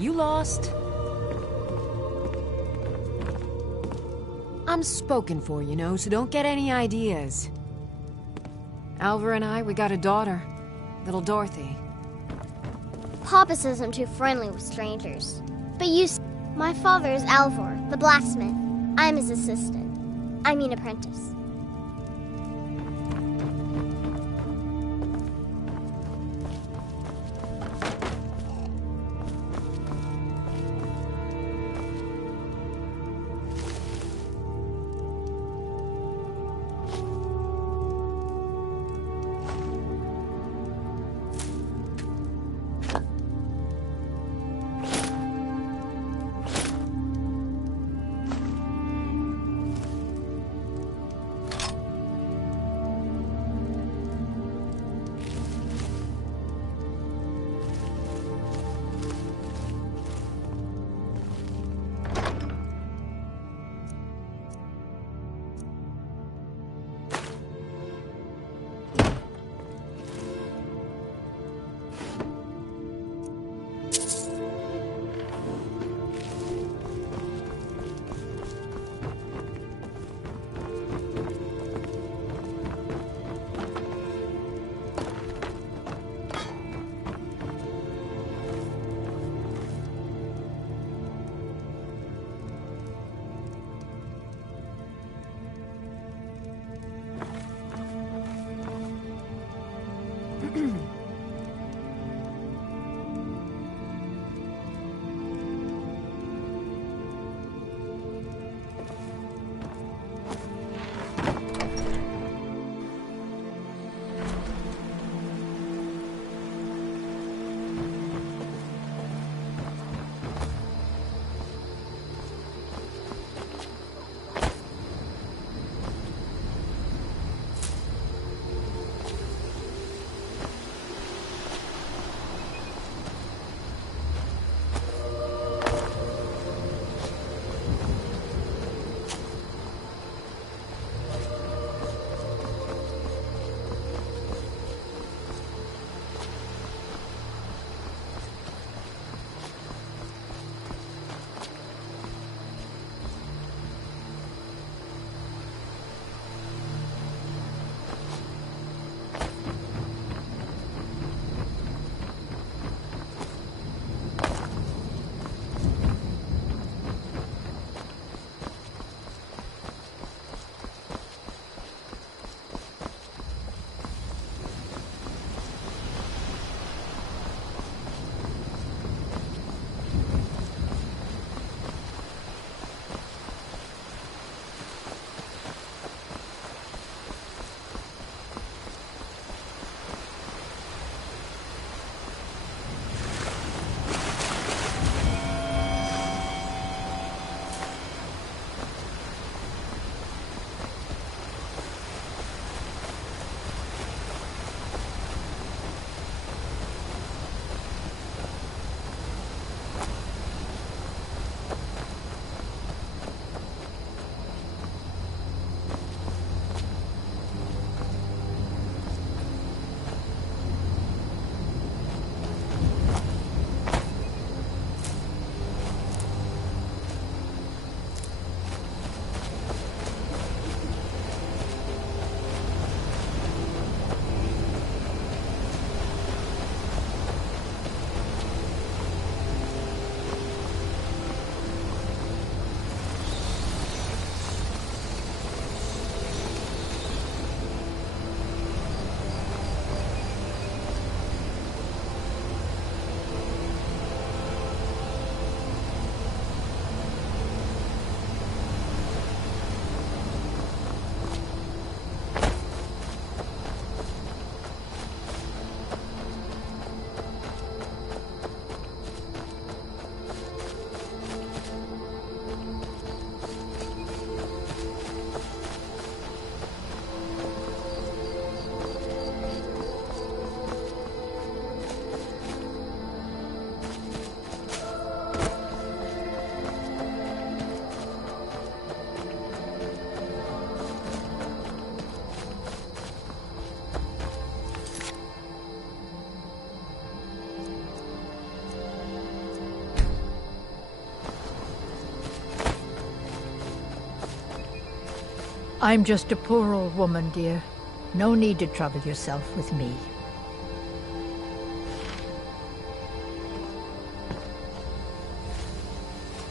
You lost? I'm spoken for, you know, so don't get any ideas. Alvar and I, we got a daughter. Little Dorothy. Papa says I'm too friendly with strangers. But my father is Alvar, the blacksmith. I'm his assistant. I mean apprentice. I'm just a poor old woman, dear. No need to trouble yourself with me.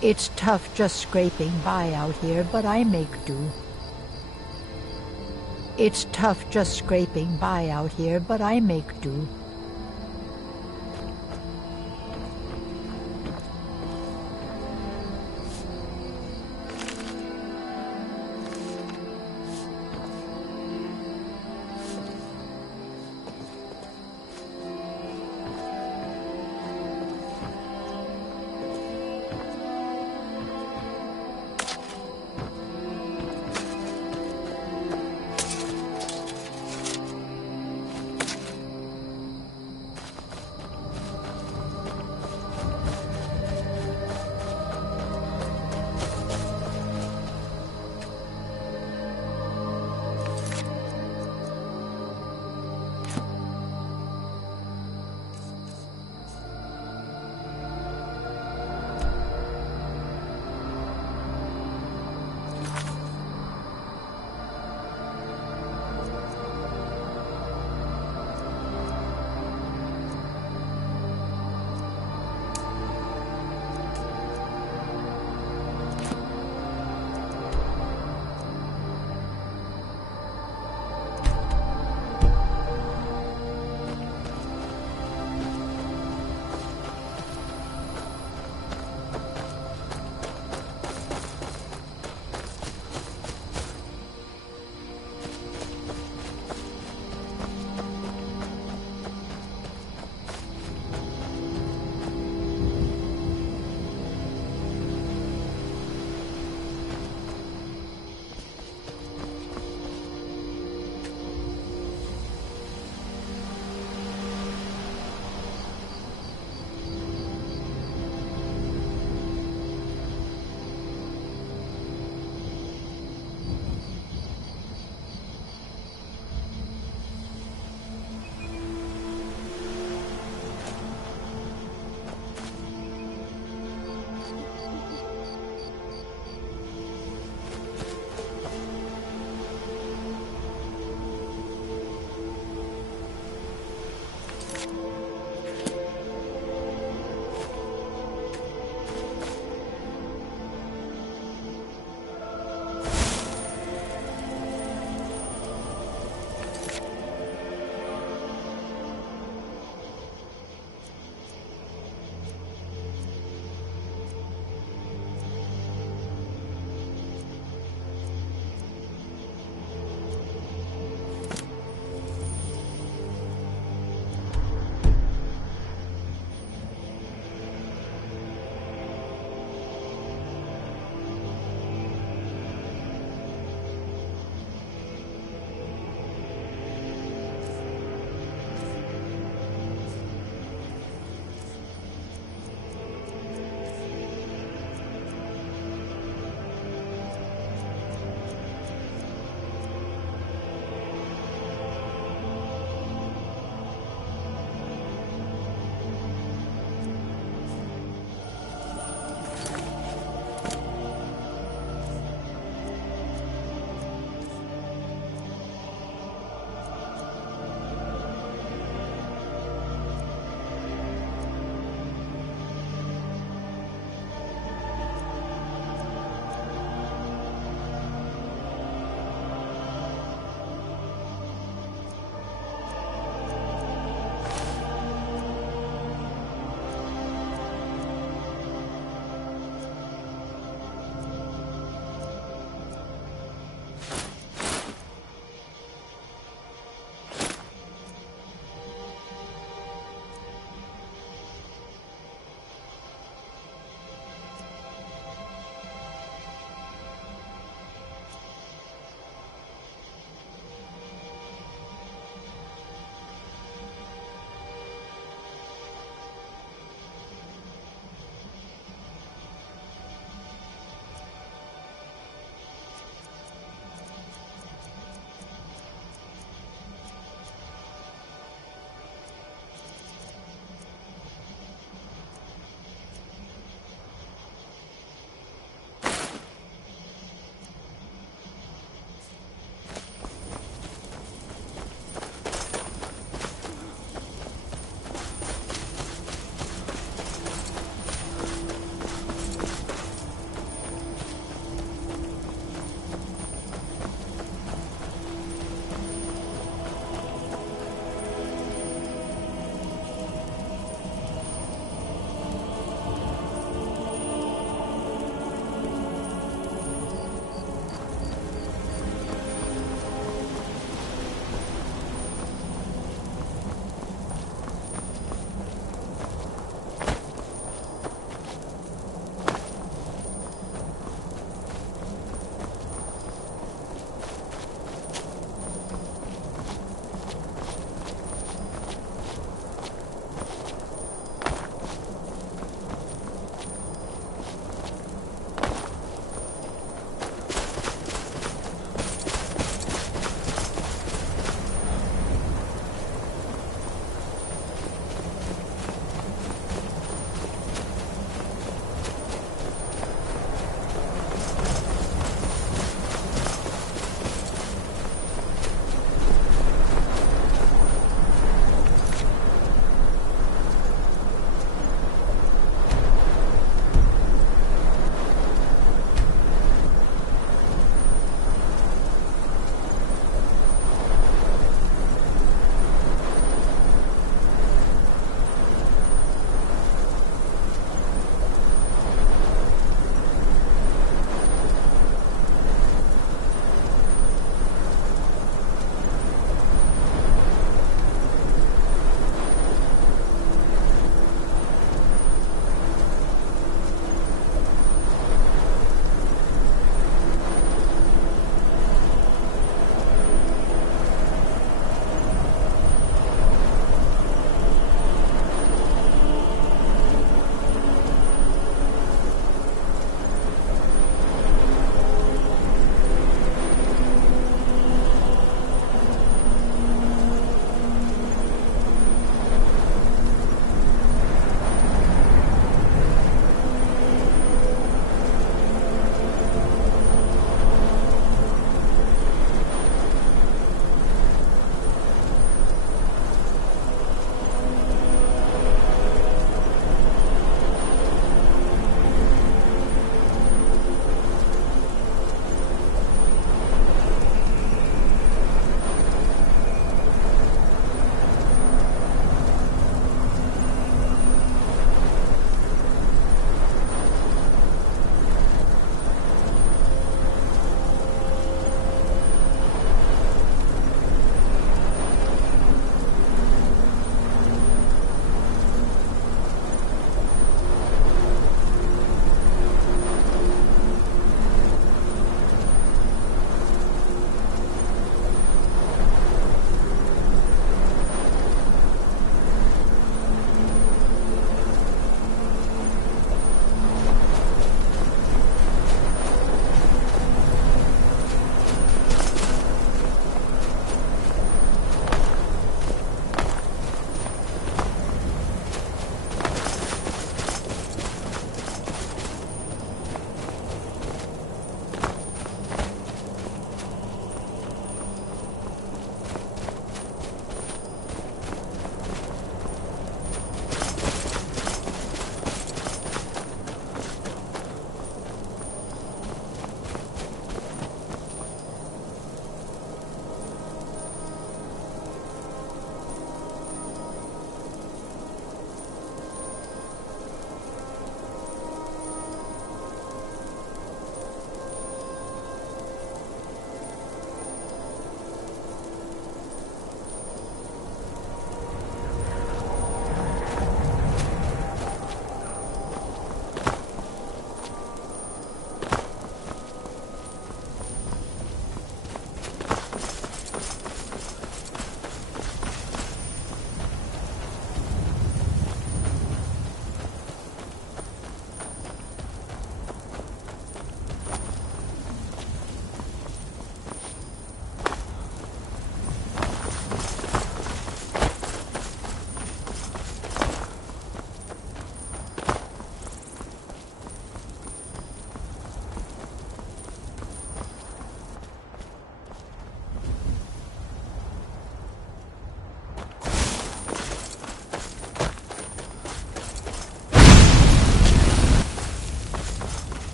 It's tough just scraping by out here, but I make do. It's tough just scraping by out here, but I make do.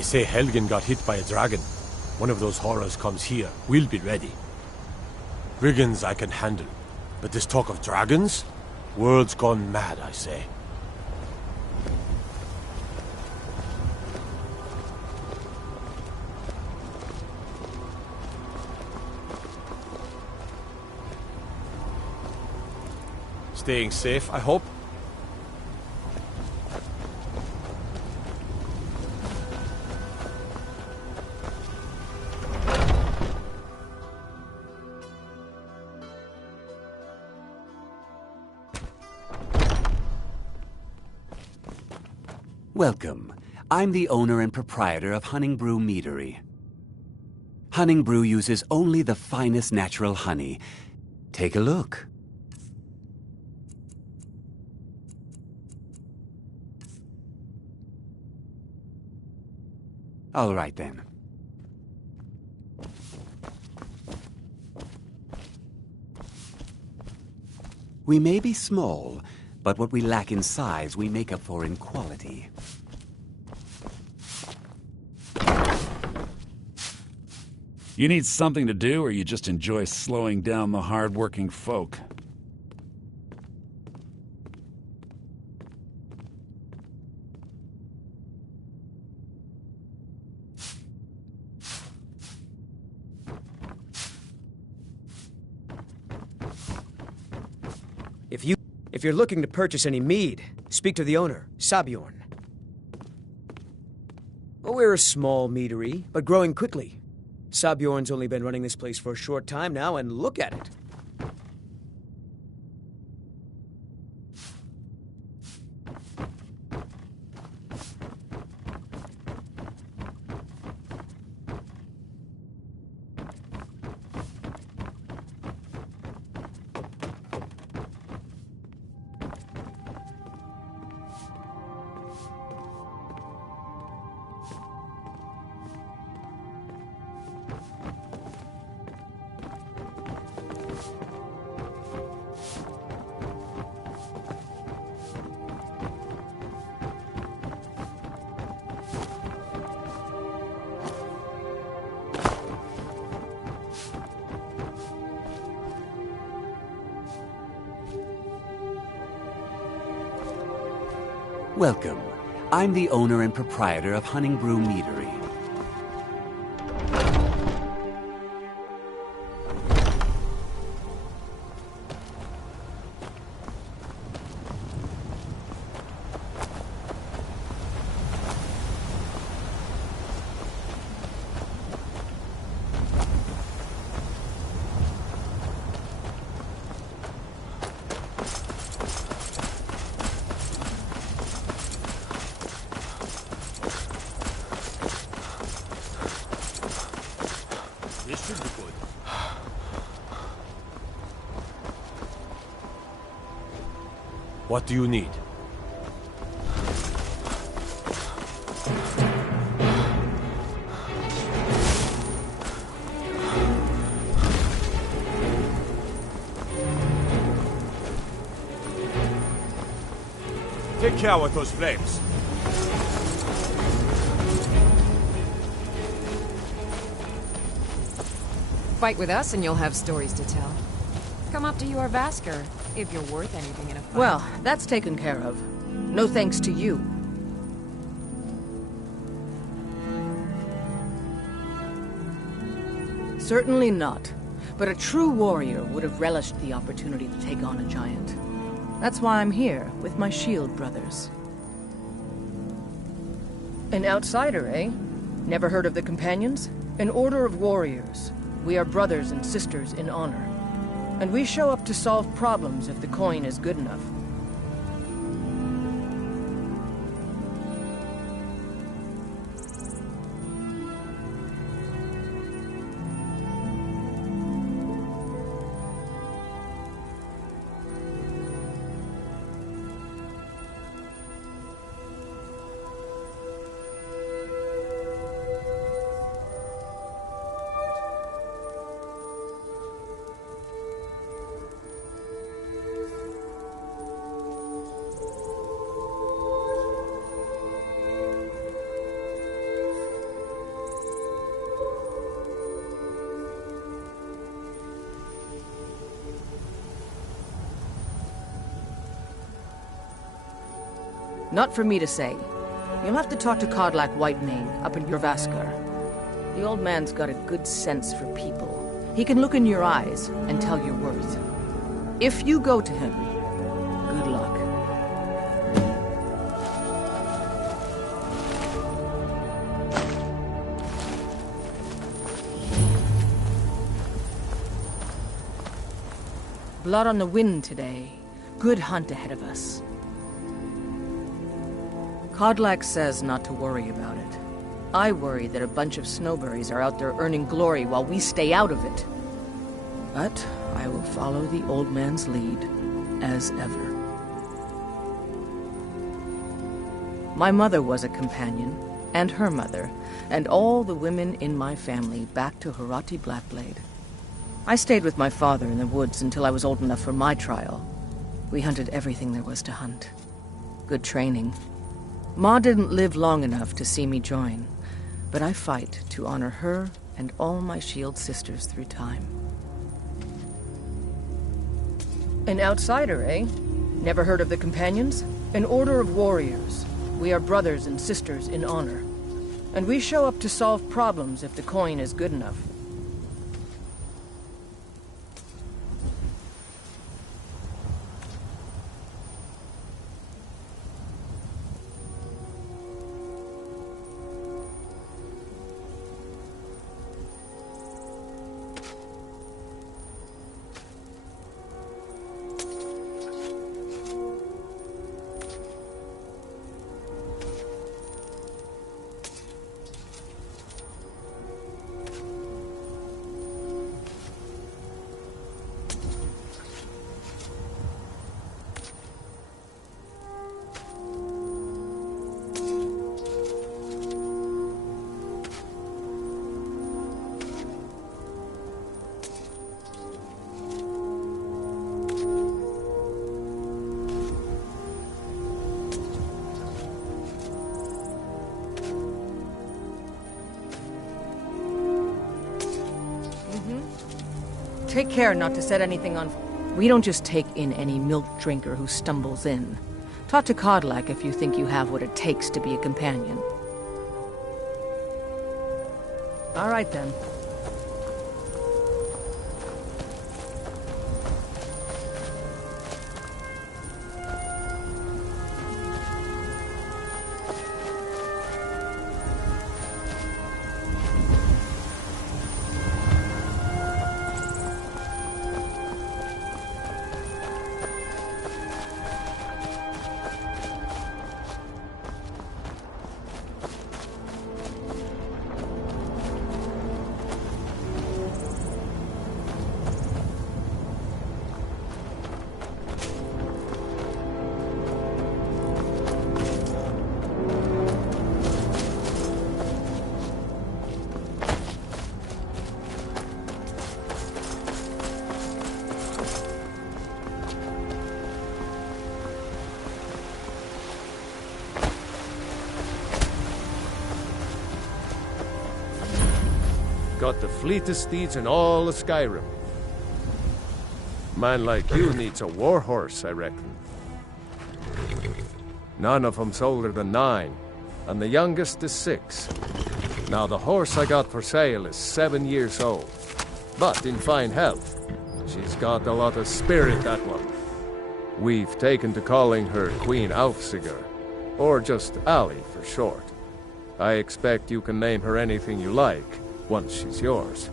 They say Helgen got hit by a dragon. One of those horrors comes here, we'll be ready. Brigands I can handle, but this talk of dragons? World's gone mad, I say. Staying safe, I hope? Welcome. I'm the owner and proprietor of Honningbrew Meadery. Honningbrew uses only the finest natural honey. Take a look. All right, then. We may be small, but what we lack in size, we make up for in quality. You need something to do, or you just enjoy slowing down the hard-working folk? If you're looking to purchase any mead, speak to the owner, Sabjorn. We're a small meadery, but growing quickly. Sabjorn's only been running this place for a short time now, and look at it. Welcome. I'm the owner and proprietor of Honningbrew Meadery. This should be good. What do you need? Take care with those flames. Fight with us and you'll have stories to tell. Come up to Jorvaskr, if you're worth anything in a fight. Well, that's taken care of. No thanks to you. Certainly not. But a true warrior would have relished the opportunity to take on a giant. That's why I'm here, with my shield brothers. An outsider, eh? Never heard of the Companions? An order of warriors. We are brothers and sisters in honor. And we show up to solve problems if the coin is good enough. Not for me to say. You'll have to talk to Kodlak Whitemane up in Jorvaskar. The old man's got a good sense for people. He can look in your eyes and tell your worth. If you go to him, good luck. Blood on the wind today. Good hunt ahead of us. Kodlak says not to worry about it. I worry that a bunch of snowberries are out there earning glory while we stay out of it. But I will follow the old man's lead, as ever. My mother was a companion, and her mother, and all the women in my family back to Harati Blackblade. I stayed with my father in the woods until I was old enough for my trial. We hunted everything there was to hunt. Good training. Ma didn't live long enough to see me join, but I fight to honor her and all my shield sisters through time. An outsider, eh? Never heard of the Companions? An order of warriors. We are brothers and sisters in honor. And we show up to solve problems if the coin is good enough. Take care not to set anything on... We don't just take in any milk drinker who stumbles in. Talk to Kodlak if you think you have what it takes to be a companion. All right, then. Got the fleetest steeds in all of Skyrim. Man like you needs a war horse, I reckon. None of them's older than 9, and the youngest is 6. Now the horse I got for sale is 7 years old, but in fine health. She's got a lot of spirit, that one. We've taken to calling her Queen Alfsigar, or just Ali for short. I expect you can name her anything you like, once she's yours.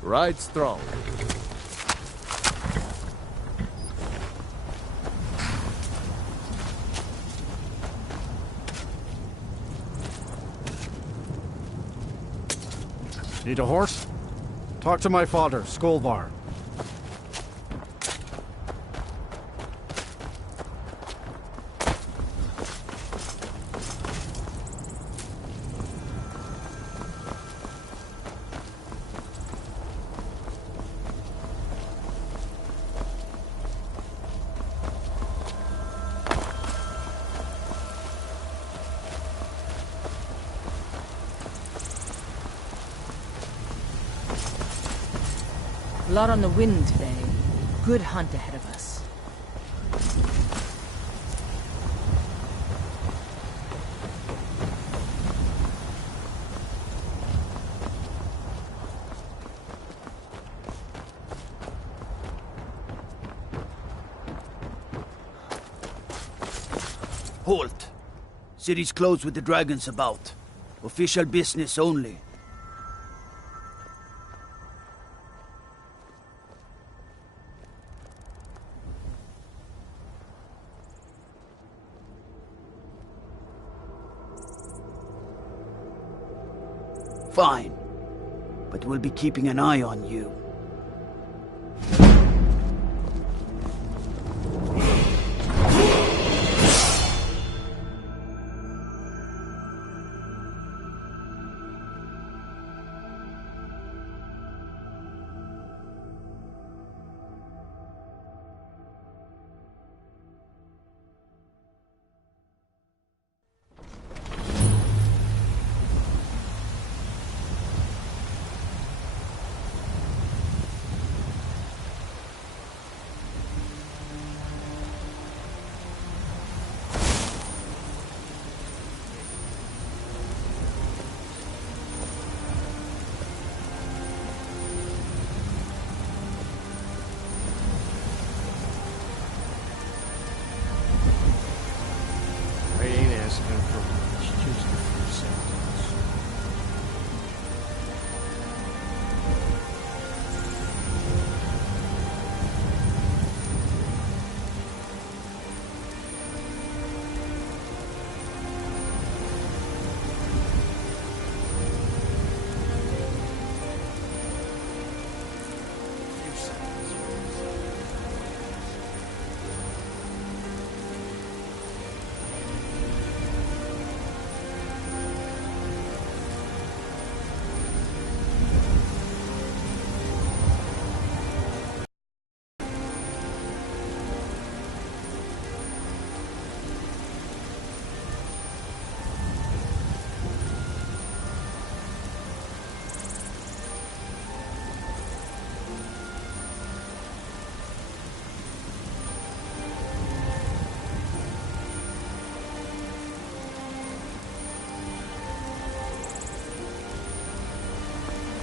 Ride strong. Need a horse? Talk to my father, Skolvar. A lot on the wind today. Good hunt ahead of us. Halt! City's closed with the dragons about. Official business only. Fine. But we'll be keeping an eye on you.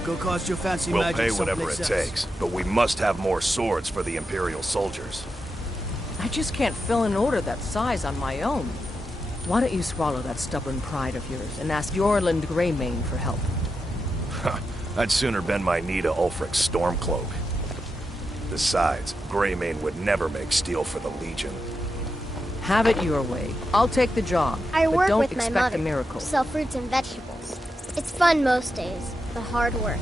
Go cause your fancy We'll magic pay whatever someplace it else. takes, but we must have more swords for the Imperial soldiers. I just can't fill an order that size on my own. Why don't you swallow that stubborn pride of yours and ask Yorland Greymane for help? I'd sooner bend my knee to Ulfric's Stormcloak. Besides, Greymane would never make steel for the Legion. Have it your way. I'll take the job, I but work don't with my expect mother. a miracle. Sell fruits and vegetables. It's fun most days, but hard work.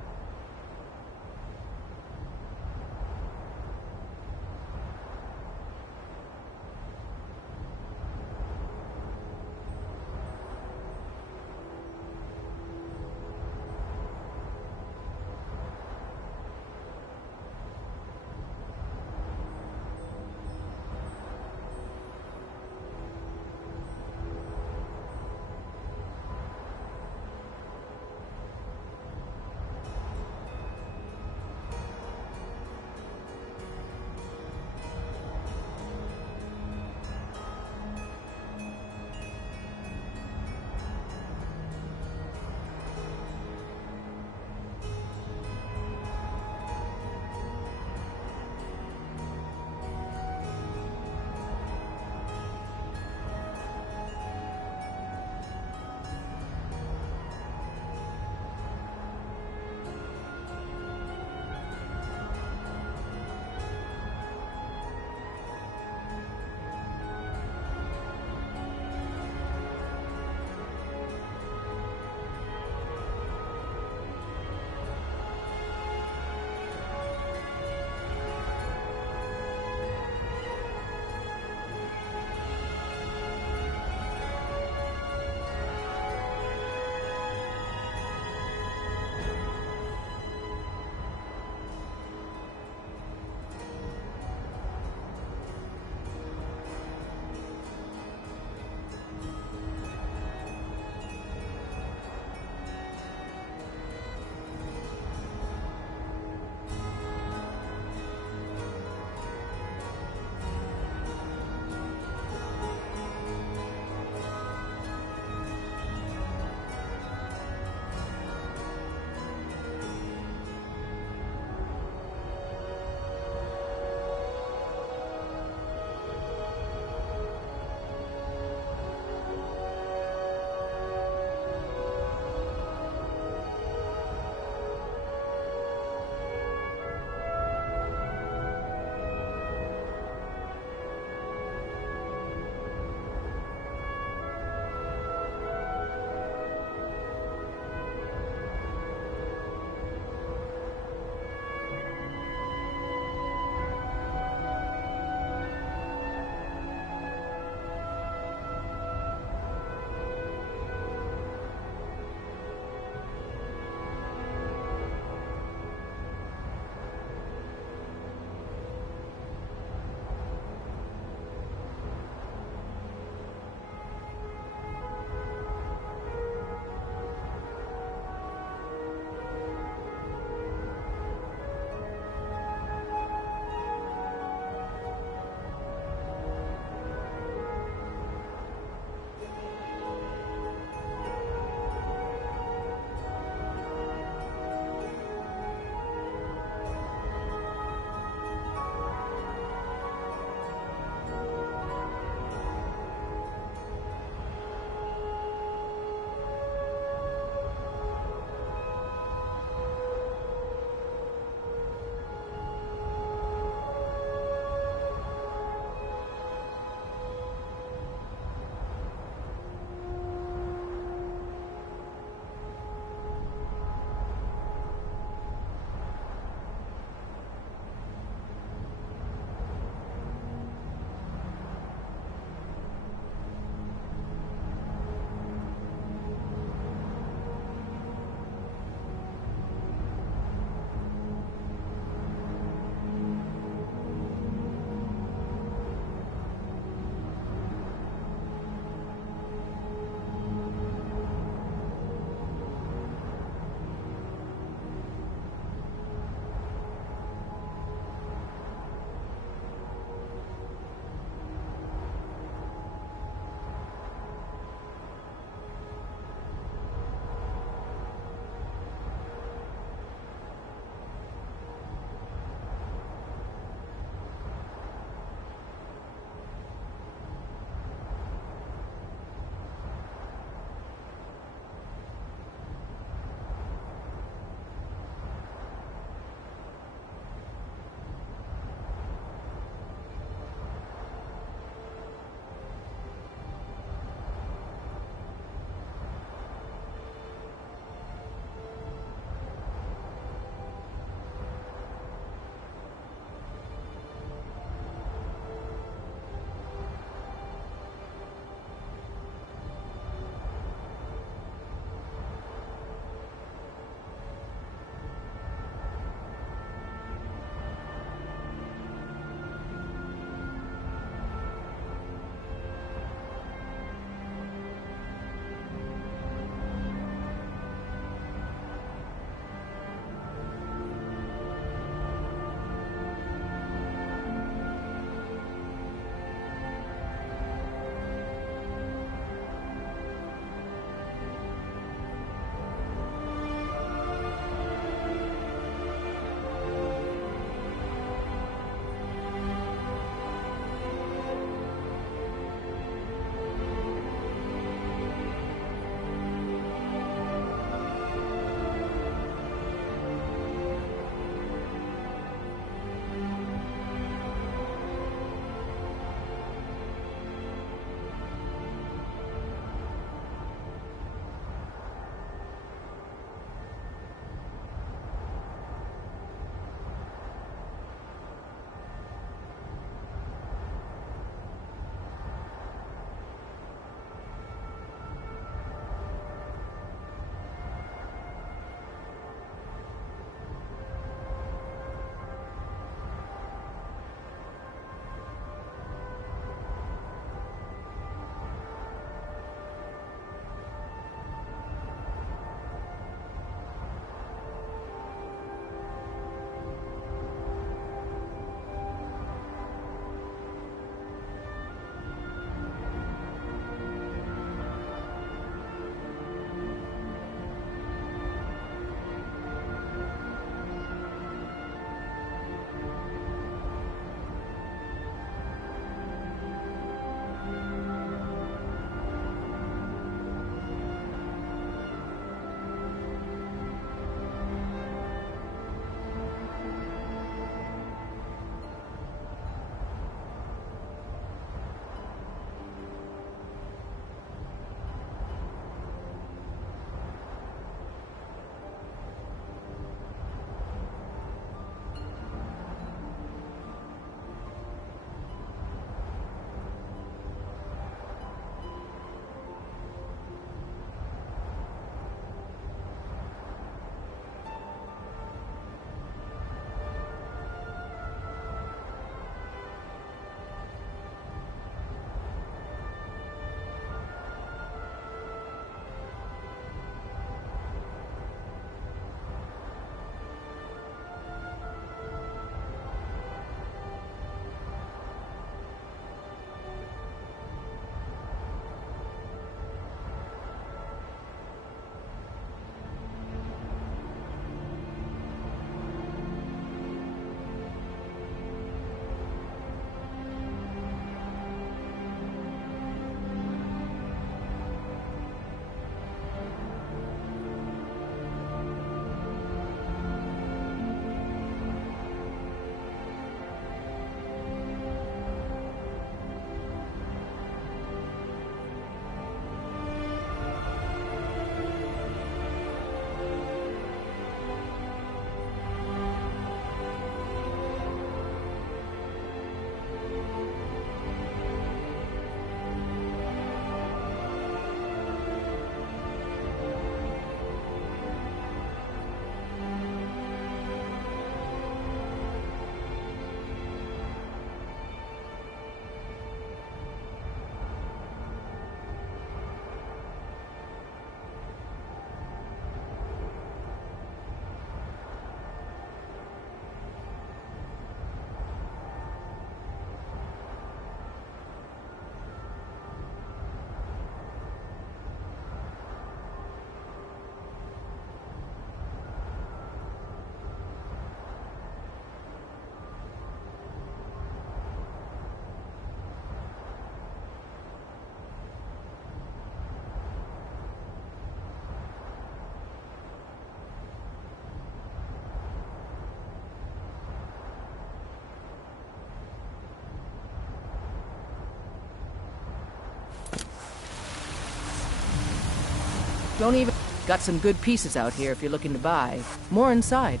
Don't even... Got some good pieces out here if you're looking to buy. More inside.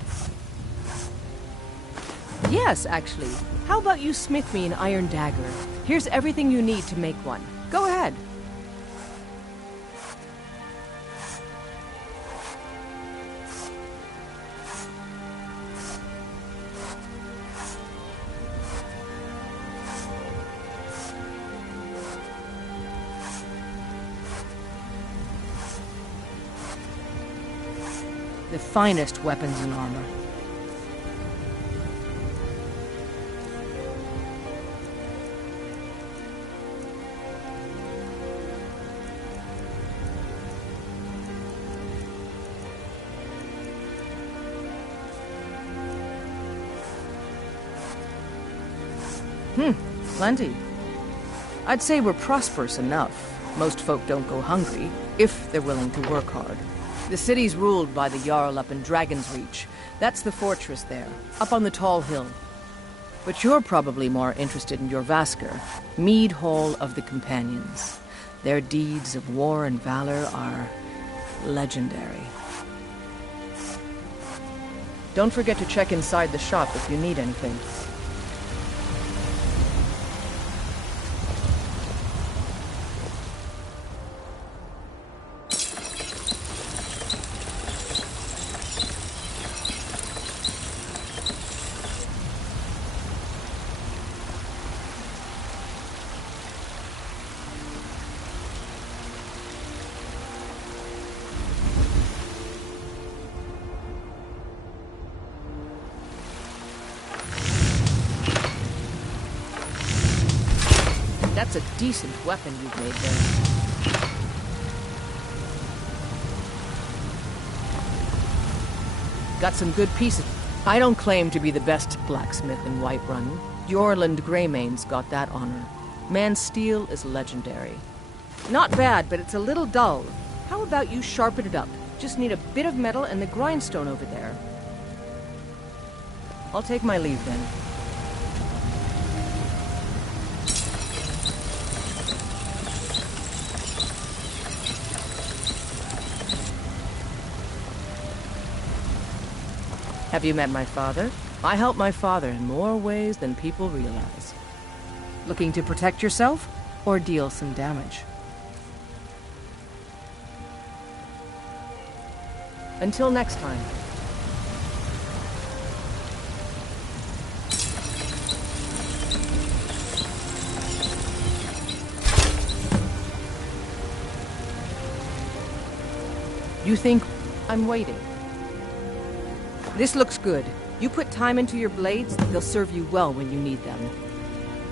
Yes, actually. How about you smith me an iron dagger? Here's everything you need to make one. Go ahead. The finest weapons and armor. Plenty. I'd say we're prosperous enough. Most folk don't go hungry, if they're willing to work hard. The city's ruled by the Jarl up in Dragon's Reach. That's the fortress there, up on the tall hill. But you're probably more interested in your Vasker, Mead Hall of the Companions. Their deeds of war and valor are legendary. Don't forget to check inside the shop if you need anything. That's a decent weapon you've made there. Got some good pieces. I don't claim to be the best blacksmith in Whiterun. Jorland Greymane's got that honor. Man's steel is legendary. Not bad, but it's a little dull. How about you sharpen it up? Just need a bit of metal and the grindstone over there. I'll take my leave then. Have you met my father? I help my father in more ways than people realize. Looking to protect yourself or deal some damage? Until next time. You think I'm waiting? This looks good. You put time into your blades, they'll serve you well when you need them.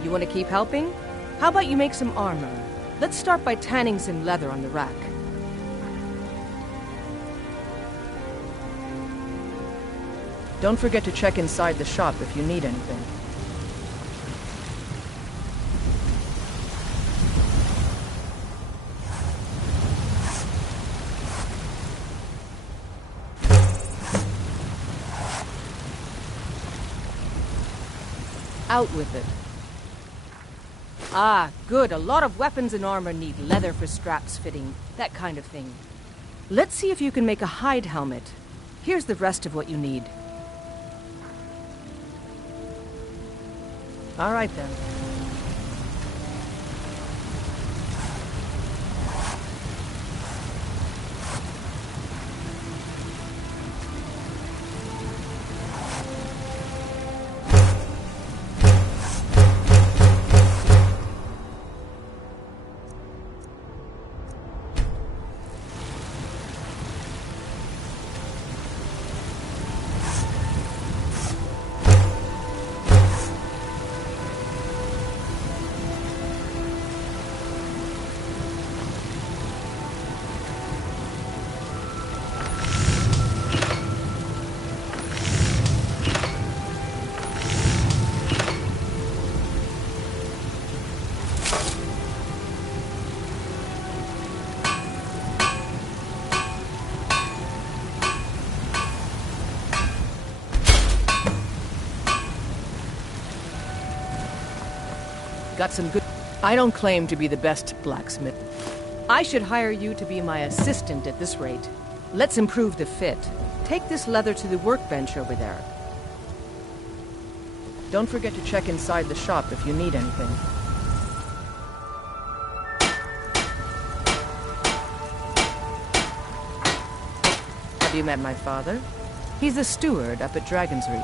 You want to keep helping? How about you make some armor? Let's start by tanning some leather on the rack. Don't forget to check inside the shop if you need anything. Out with it. Ah, good. A lot of weapons and armor need leather for straps fitting, that kind of thing. Let's see if you can make a hide helmet. Here's the rest of what you need. All right, then. Got some good... I don't claim to be the best blacksmith. I should hire you to be my assistant at this rate. Let's improve the fit. Take this leather to the workbench over there. Don't forget to check inside the shop if you need anything. Have you met my father? He's the steward up at Dragon's Reach.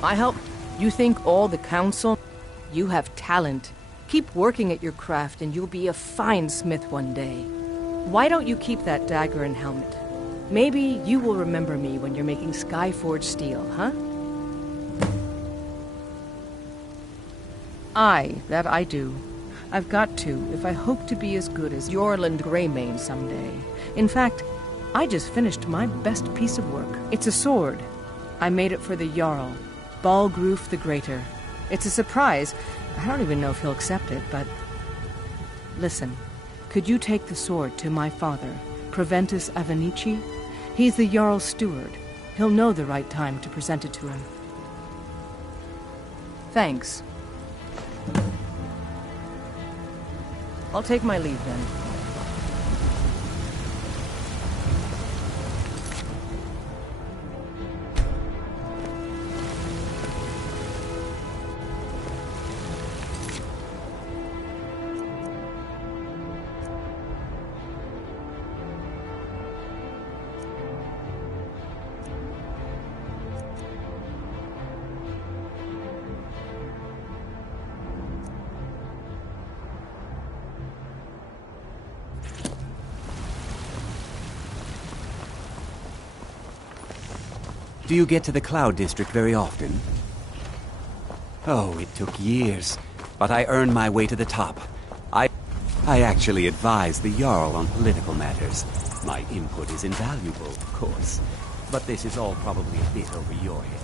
I help. You think all the council? You have talent. Keep working at your craft and you'll be a fine smith one day. Why don't you keep that dagger and helmet? Maybe you will remember me when you're making Skyforged steel, huh? That I do. I've got to, if I hope to be as good as Yorland Greymane someday. In fact, I just finished my best piece of work. It's a sword. I made it for the Jarl, Balgroof the Greater. It's a surprise. I don't even know if he'll accept it, but... Listen, could you take the sword to my father, Proventus Avenici? He's the Jarl's steward. He'll know the right time to present it to him. Thanks. I'll take my leave then. Do you get to the Cloud District very often? Oh, it took years, but I earned my way to the top. I actually advise the Jarl on political matters. My input is invaluable, of course, but this is all probably a bit over your head.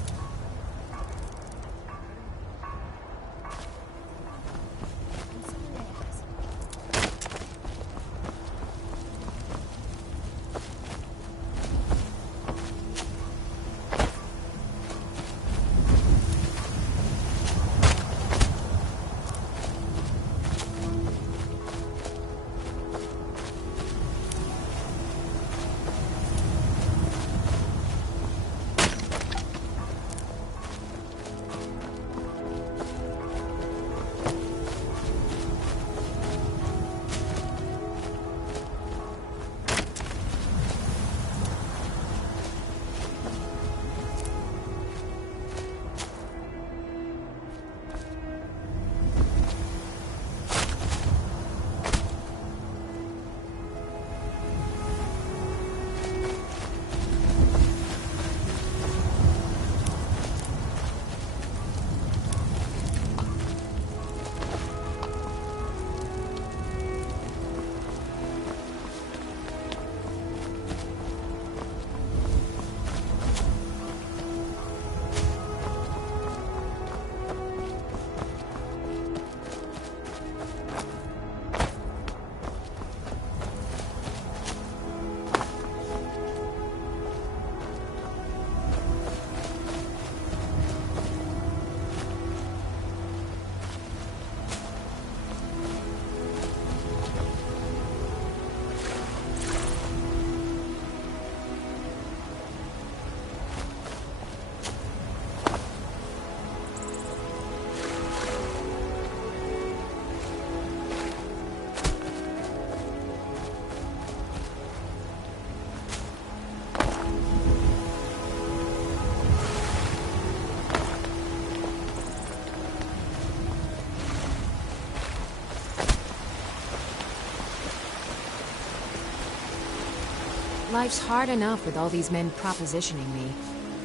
Life's hard enough with all these men propositioning me.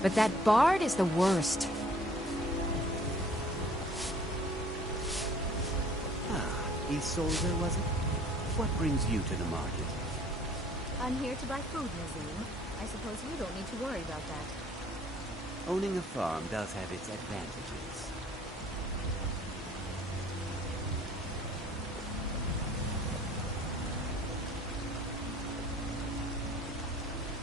But that bard is the worst. Isolde, was it? What brings you to the market? I'm here to buy food, Nazim. I suppose you don't need to worry about that. Owning a farm does have its advantages.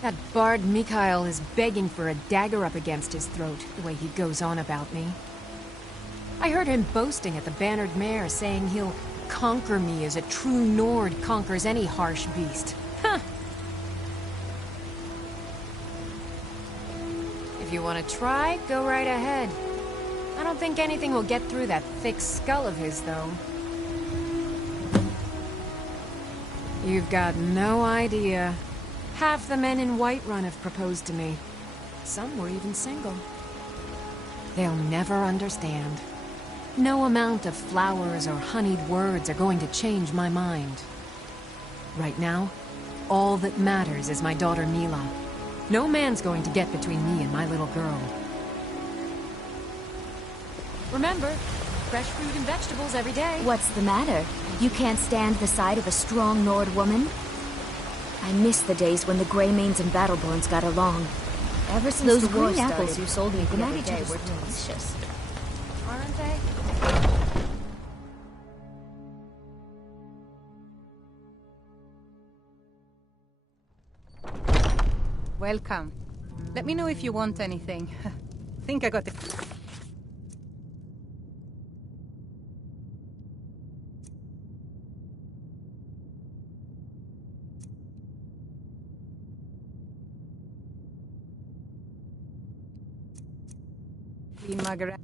That bard Mikhail is begging for a dagger up against his throat, the way he goes on about me. I heard him boasting at the Bannered Mare, saying he'll conquer me as a true Nord conquers any harsh beast. Huh. If you want to try, go right ahead. I don't think anything will get through that thick skull of his, though. You've got no idea. Half the men in Whiterun have proposed to me. Some were even single. They'll never understand. No amount of flowers or honeyed words are going to change my mind. Right now, all that matters is my daughter Mila. No man's going to get between me and my little girl. Remember, fresh fruit and vegetables every day. What's the matter? You can't stand the sight of a strong Nord woman? I miss the days when the Greymanes and Battleborns got along. Ever since Those the war green apples started, you sold me the other day were were delicious. Aren't they? Welcome. Let me know if you want anything. Think I got the... Clean Margaret.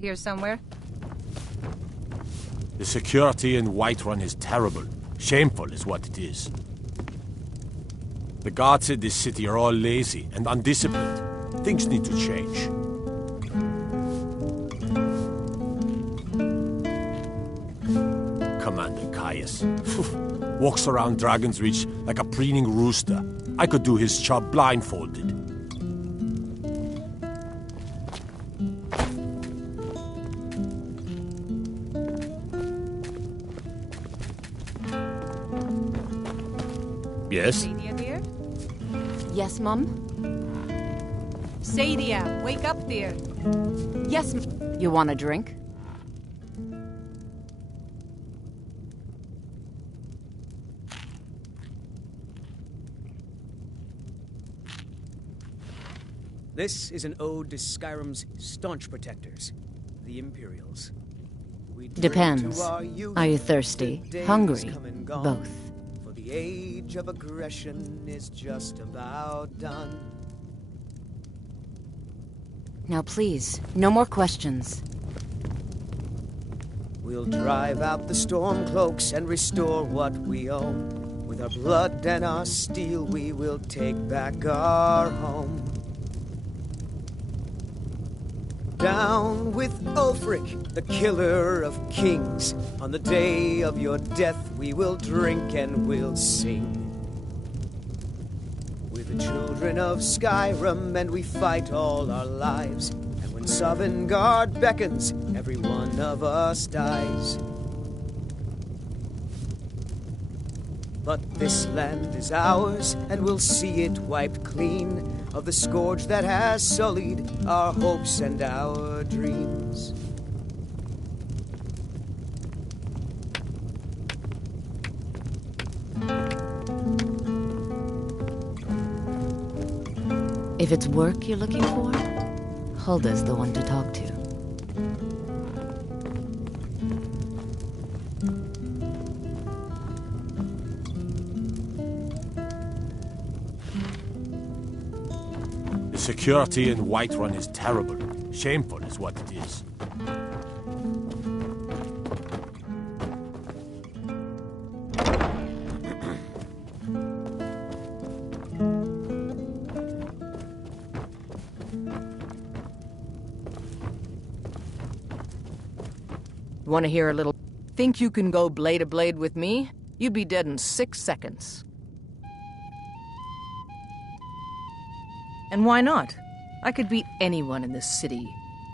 Here somewhere? The security in Whiterun is terrible. Shameful is what it is. The guards in this city are all lazy and undisciplined. Things need to change. Commander Caius. Walks around Dragon's Reach like a preening rooster. I could do his job blindfolded. Yes? Sadia, dear? Yes, Mum? Sadia, wake up, dear. Yes, you want a drink? This is an ode to Skyrim's staunch protectors, the Imperials. We drink Depends. to our youth, Are you thirsty? the days Hungry? come and gone. Both. For the age of aggression is just about done. Now please, no more questions. We'll drive out the stormcloaks and restore what we own. With our blood and our steel, we will take back our home. Down with Ulfric, the killer of kings. On the day of your death, we will drink and we'll sing. We're the children of Skyrim, and we fight all our lives. And when Sovngarde beckons, every one of us dies. But this land is ours, and we'll see it wiped clean of the scourge that has sullied our hopes and our dreams. If it's work you're looking for, Hulda's the one to talk to. The security in Whiterun is terrible. Shameful is what it is. Want to hear a little? Think you can go blade to blade with me? You'd be dead in 6 seconds. And why not? I could beat anyone in this city,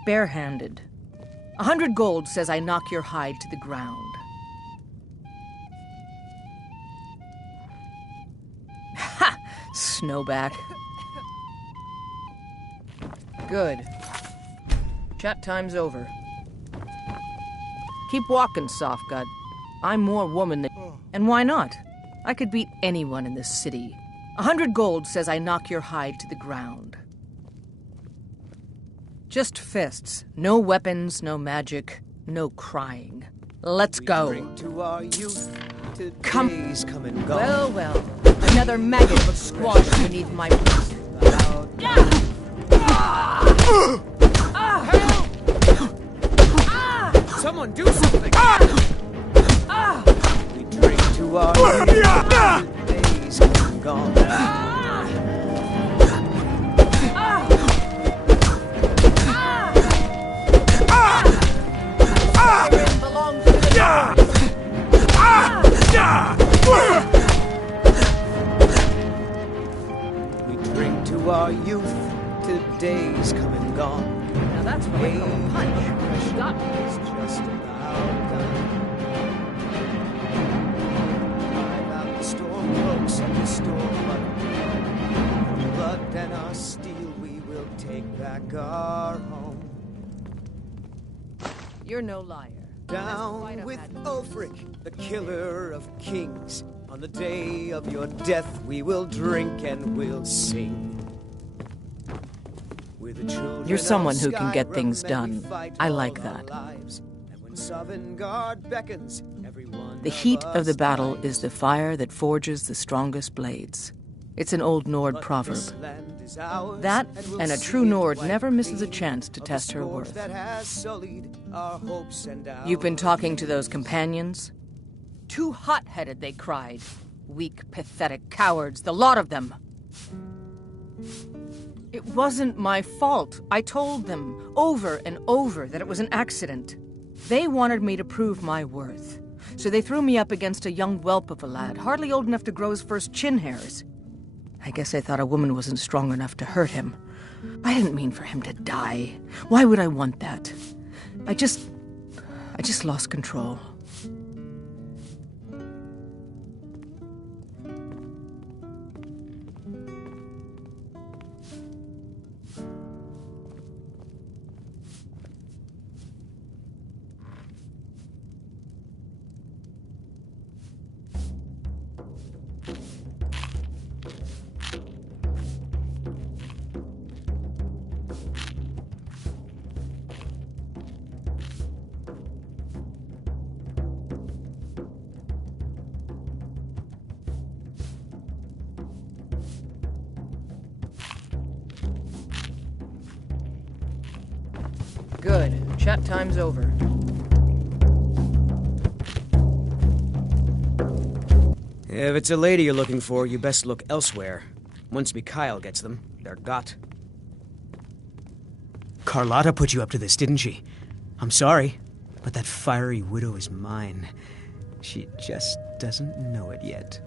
barehanded. 100 gold says I knock your hide to the ground. Ha! Snowback. Good. Chat time's over. Keep walking, Softgut. I'm more woman than... And why not? I could beat anyone in this city. 100 gold says I knock your hide to the ground. Just fists. No weapons, no magic, no crying. Let's go. To our youth, Come. today's come and gone. Well, well. Another maggot was squashed beneath my feet. Someone do something! We drink to our days come and gone. Skyrim belongs to the We drink to our youth, today's come and gone. Now that's what I call a punch. Got me. It's just about done. Drive out the storm cloaks and the storm our blood and our steel, we will take back our home. You're no liar. Down with Ulfric, the killer of kings. On the day of your death, we will drink and we'll sing. We're the children You're someone of who can get Skyrim, things and we done. fight I all like our that. lives. And when Sovngarde beckons, everyone The heat of the us battle dies. is the fire that forges the strongest blades. It's an old Nord But proverb. this land is ours, That, we'll and a see true it Nord wiped never misses a clean chance to of the test her scourge worth. that has sullied our hopes and our You've been talking to those companions? Too hot-headed, they cried. Weak, pathetic cowards, the lot of them. It wasn't my fault. I told them over and over that it was an accident. They wanted me to prove my worth. So they threw me up against a young whelp of a lad, hardly old enough to grow his first chin hairs. I guess I thought a woman wasn't strong enough to hurt him. I didn't mean for him to die. Why would I want that? I just lost control. Good. Chat time's over. If it's a lady you're looking for, you best look elsewhere. Once Mikhail gets them, they're got. Carlotta put you up to this, didn't she? I'm sorry, but that fiery widow is mine. She just doesn't know it yet.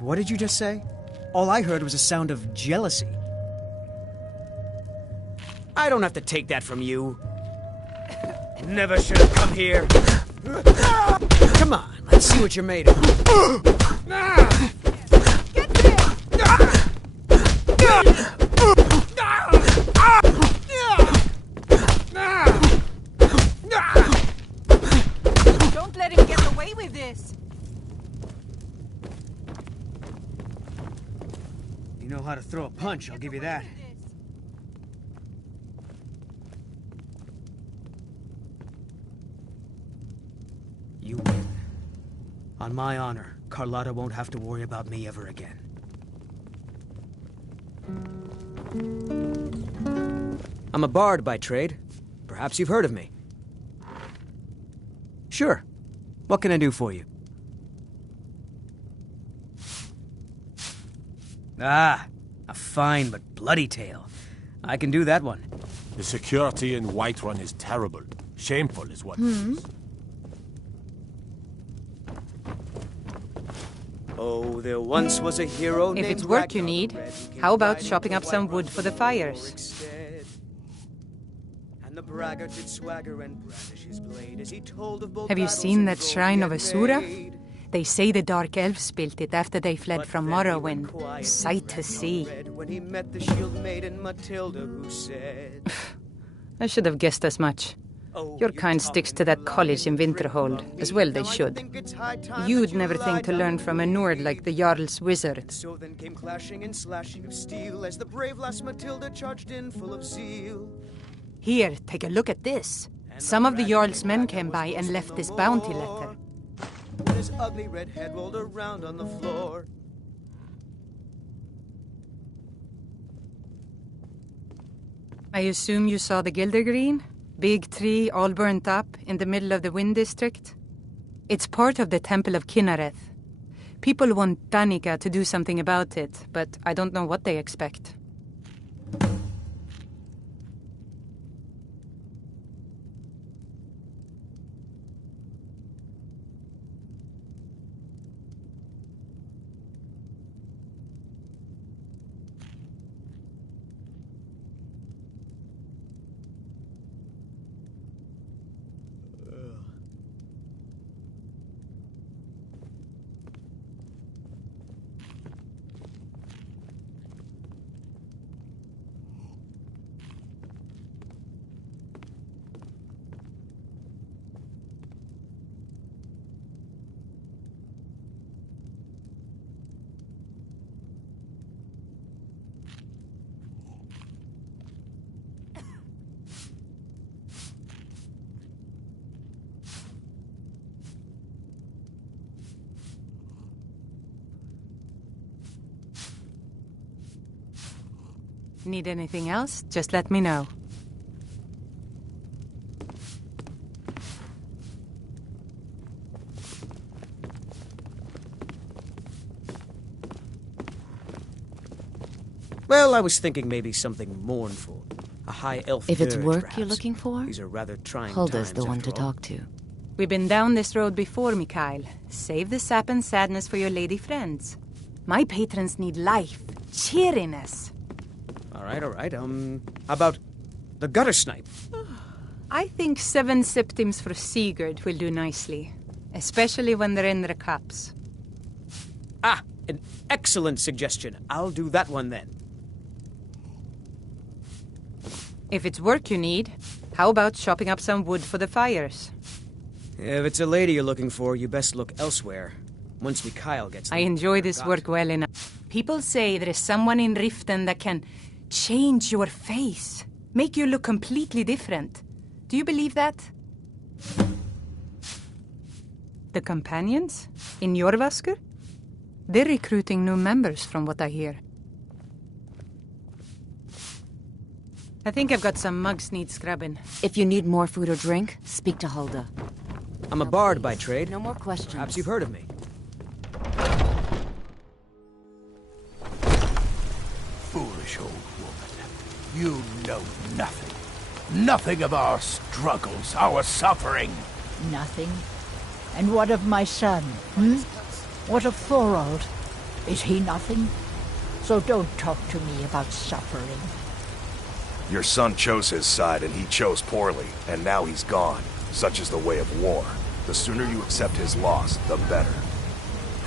What did you just say? All I heard was a sound of jealousy. I don't have to take that from you. Never should have come here. Come on, let's see what you're made of. Don't let him get away with this. You know how to throw a punch, I'll give you that. You win. On my honor, Carlotta won't have to worry about me ever again. I'm a bard by trade. Perhaps you've heard of me. Sure. What can I do for you? Ah, a fine but bloody tale. I can do that one. The security in Whiterun is terrible. Shameful is what it is. Oh, there once was a hero named If it's work you Ragnar need, the Red who came how about riding chopping the up some white wood run for the of fires? instead. And the braggart did swagger and brandish his blade as he told of both Have you battles seen and that gold shrine he of had Asura? made. They say the Dark Elves built it after they fled But from then he Morrowind. went quiet, Sight to Ragnar see. read when he met the shield maiden Matilda, who said, I should have guessed as much. Your kind sticks to that college in Winterhold, as well they should. You'd never think to learn from a Nord like the Jarl's wizard. So then came clashing and slashing of steel as the brave lass Matilda charged in full of zeal. Here, take a look at this. Some of the Jarl's men came by and left this bounty letter. When his ugly red head rolled around on the floor. I assume you saw the Gildergreen? Big tree, all burnt up, in the middle of the Wind District? It's part of the Temple of Kinnareth. People want Danica to do something about it, but I don't know what they expect. Need anything else? Just let me know. Well, I was thinking maybe something mournful. A high elf If it's dirge, work perhaps. you're looking for, These are rather trying Hulda's times, the one after to all. talk to. We've been down this road before, Mikhail. Save the sap and sadness for your lady friends. My patrons need life, cheeriness. All right. How about the gutter snipe? I think 7 septims for Sigurd will do nicely, especially when they're in their cups. Ah, an excellent suggestion. I'll do that one then. If it's work you need, how about chopping up some wood for the fires? If it's a lady you're looking for, you best look elsewhere. Once Mikhail gets I them, enjoy they're this got. work well enough. People say there is someone in Riften that can change your face, make you look completely different. Do you believe that? The companions? In Jorvasker? They're recruiting new members from what I hear. I think I've got some mugs need scrubbing. If you need more food or drink, speak to Hulda. I'm a bard by trade. No more questions. Perhaps you've heard of me. Foolish old woman. You know nothing. Nothing of our struggles, our suffering. Nothing. And what of my son, hmm? What of Thorald? Is he nothing? So don't talk to me about suffering. Your son chose his side, and he chose poorly, and now he's gone. Such is the way of war. The sooner you accept his loss, the better.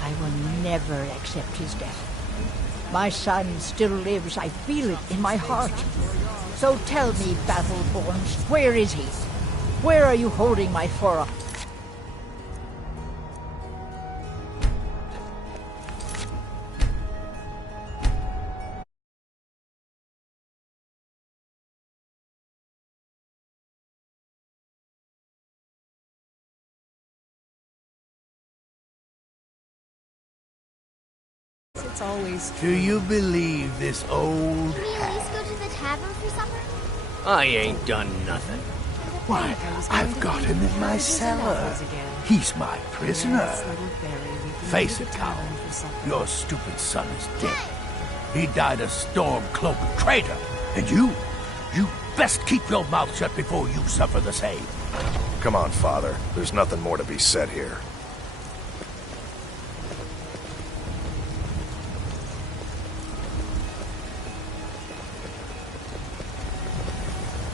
I will never accept his death. My son still lives. I feel it in my heart. So tell me, Battleborns, where is he? Where are you holding my forearm? It's always... Do you believe this old Can we at least go to the tavern for supper? I ain't done nothing. Why, I've got him in my cellar. He's my prisoner. Face it, Cal. Your stupid son is dead. He died a Stormcloak traitor. And you best keep your mouth shut before you suffer the same. Come on, Father. There's nothing more to be said here.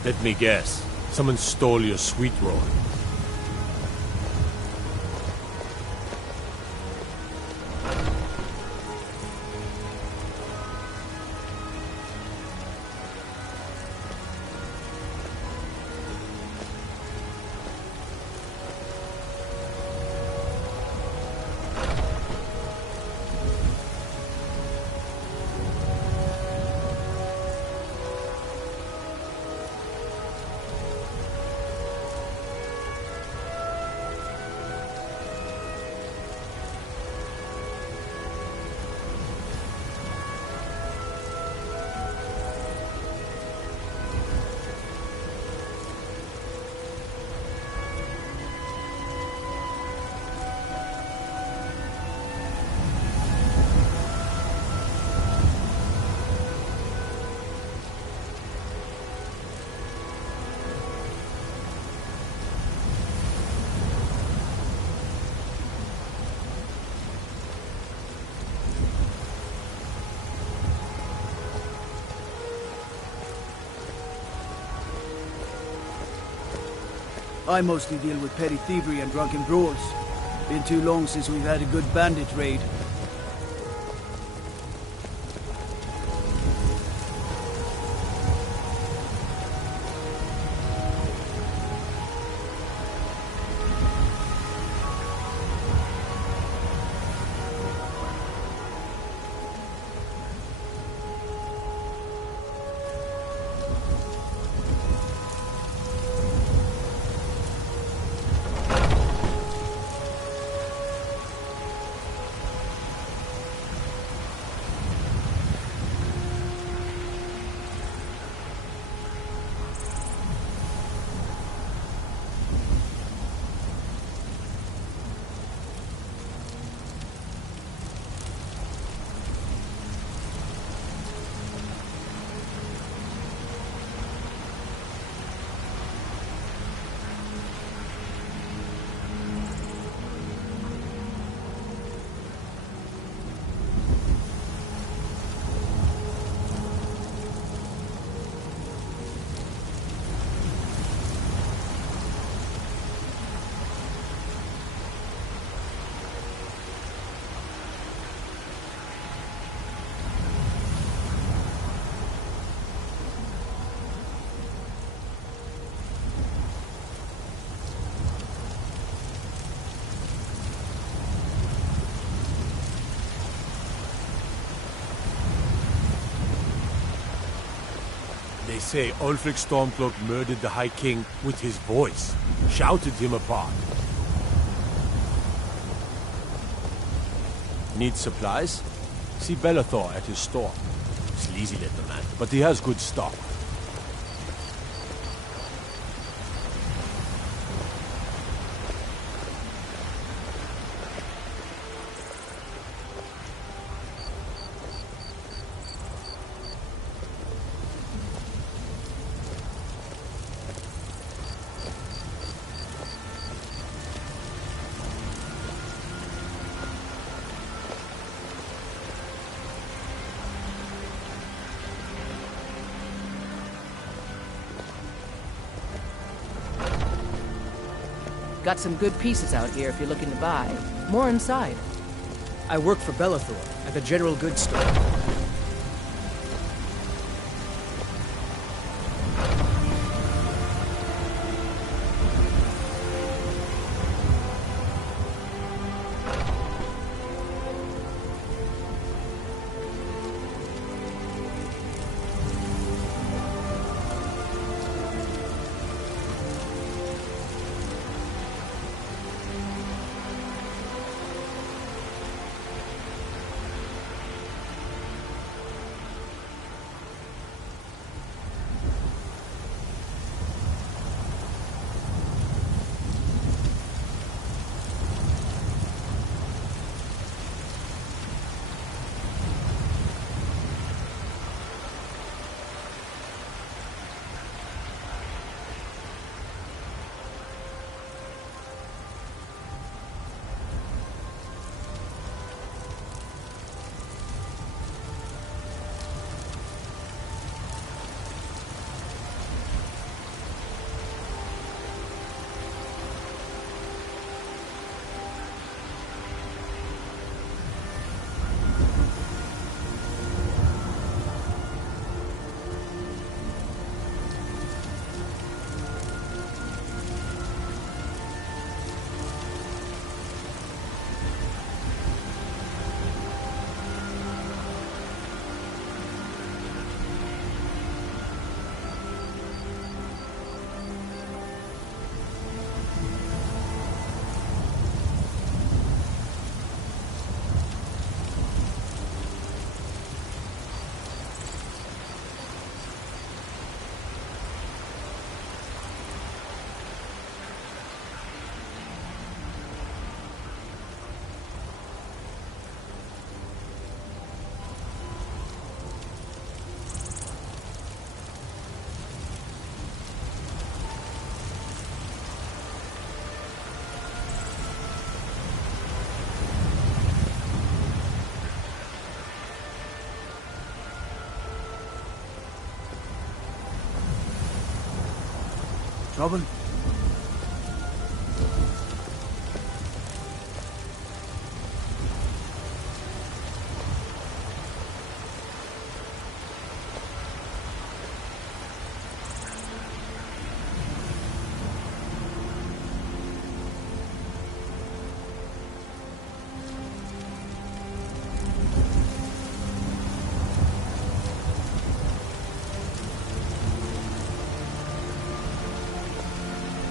Let me guess. Someone stole your sweet roll. I mostly deal with petty thievery and drunken brawls. Been too long since we've had a good bandit raid. They say Ulfric Stormcloak murdered the High King with his voice, shouted him apart. Need supplies? See Bellathor at his store. Sleazy little man, but he has good stock. Got some good pieces out here if you're looking to buy. More inside. I work for Bellathor at the general goods store. Trouble?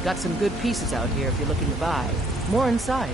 Got some good pieces out here if you're looking to buy. More inside.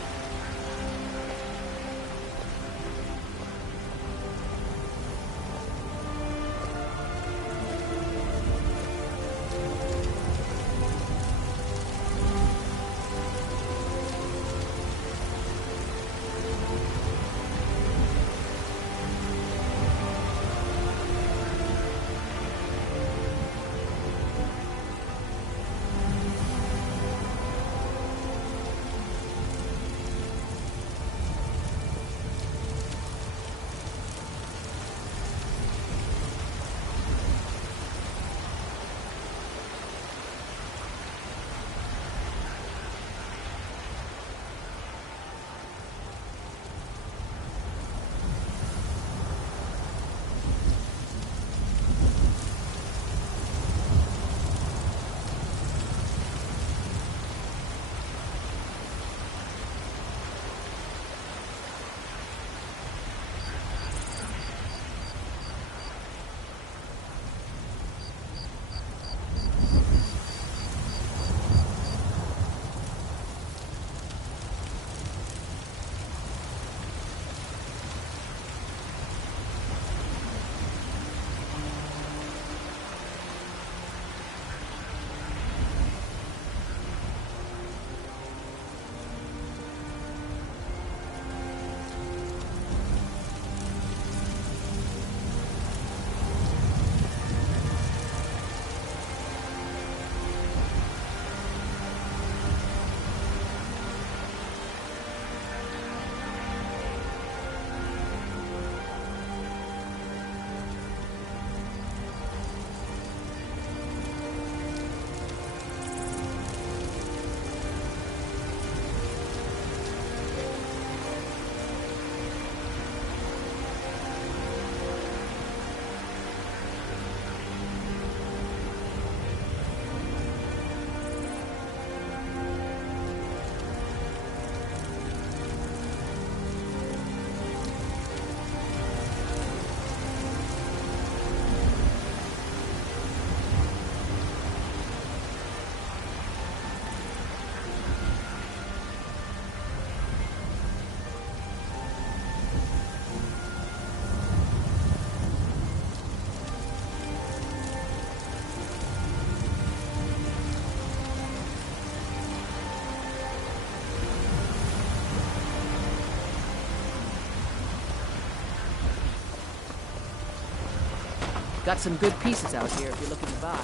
Got some good pieces out here if you're looking to buy.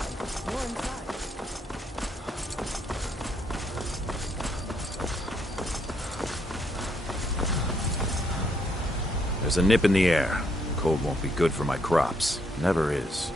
More inside. There's a nip in the air. Cold won't be good for my crops. Never is.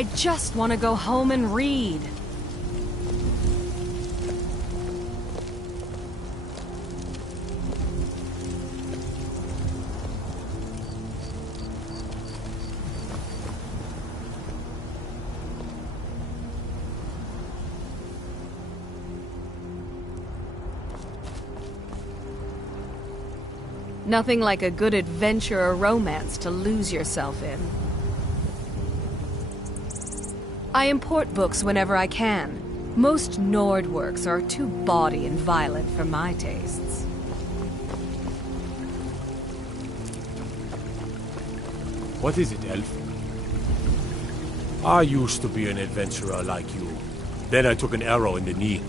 I just want to go home and read. Nothing like a good adventure or romance to lose yourself in. I import books whenever I can. Most Nord works are too bawdy and violent for my tastes. What is it, Elf? I used to be an adventurer like you. Then I took an arrow in the knee.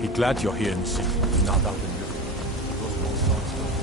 Be glad you're here in the city, not out in the those monsters.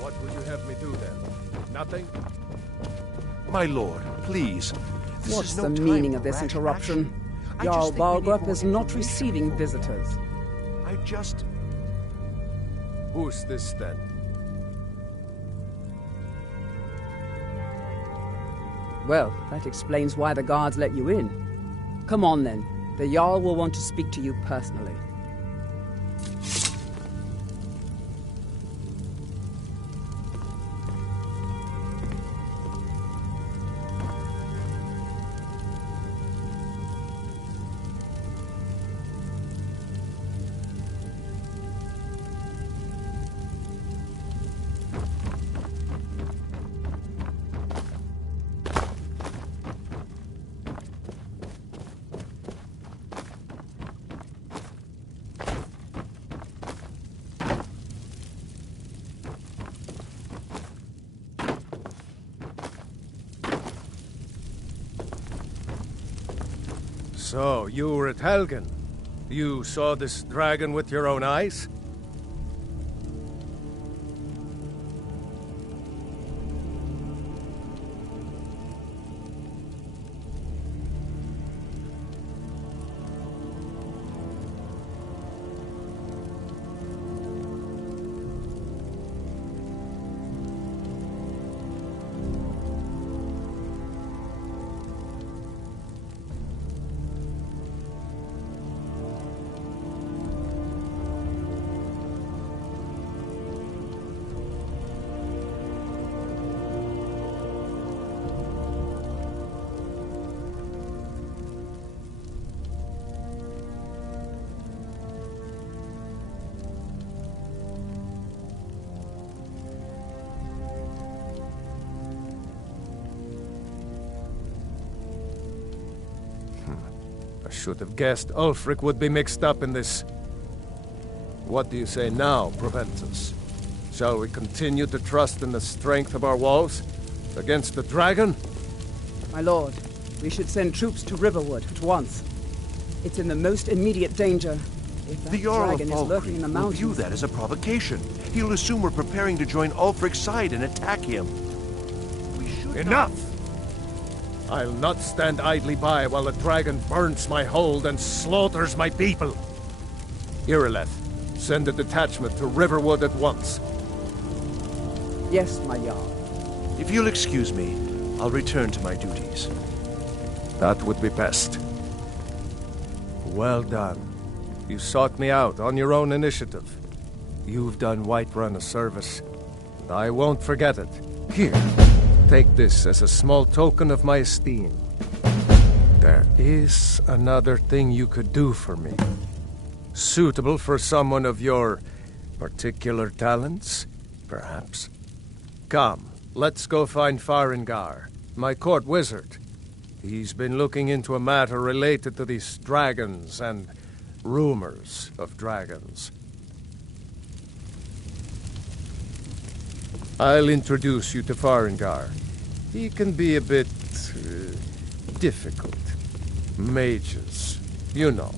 What would you have me do then? Nothing? My lord, please. This What's is no the time meaning for of this rash interruption? action. I Jarl just think we need Balgrup more is not information receiving before we visitors. I just... Who's this then? Well, that explains why the guards let you in. Come on then. The Jarl will want to speak to you personally. So, you were at Helgen. You saw this dragon with your own eyes? I should have guessed Ulfric would be mixed up in this. What do you say now, Proventus? Shall we continue to trust in the strength of our walls against the dragon? My lord, we should send troops to Riverwood at once. It's in the most immediate danger. If that The Jarl of dragon is lurking in the Falkreath will mountains... view that as a provocation. He'll assume we're preparing to join Ulfric's side and attack him. Enough! I'll not stand idly by while the dragon burns my hold and slaughters my people. Irileth, send a detachment to Riverwood at once. Yes, my Jarl. If you'll excuse me, I'll return to my duties. That would be best. Well done. You sought me out on your own initiative. You've done Whiterun a service, and I won't forget it. Here, take this as a small token of my esteem. There is another thing you could do for me. Suitable for someone of your particular talents, perhaps. Come, let's go find Farengar, my court wizard. He's been looking into a matter related to these dragons and rumors of dragons. I'll introduce you to Farengar. He can be a bit difficult. Mages, you know.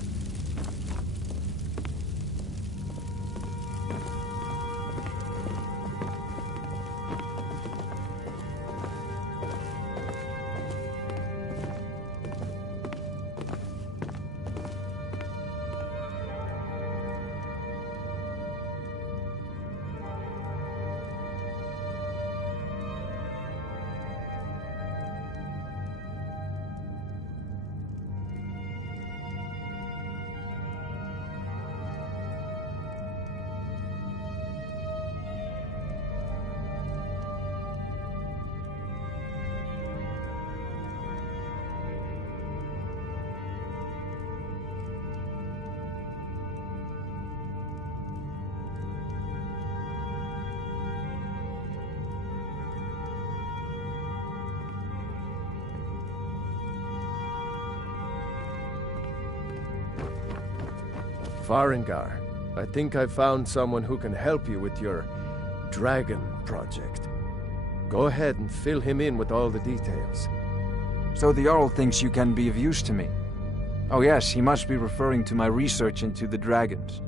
Farengar, I think I found someone who can help you with your dragon project. Go ahead and fill him in with all the details. So the Jarl thinks you can be of use to me. Oh yes, he must be referring to my research into the dragons.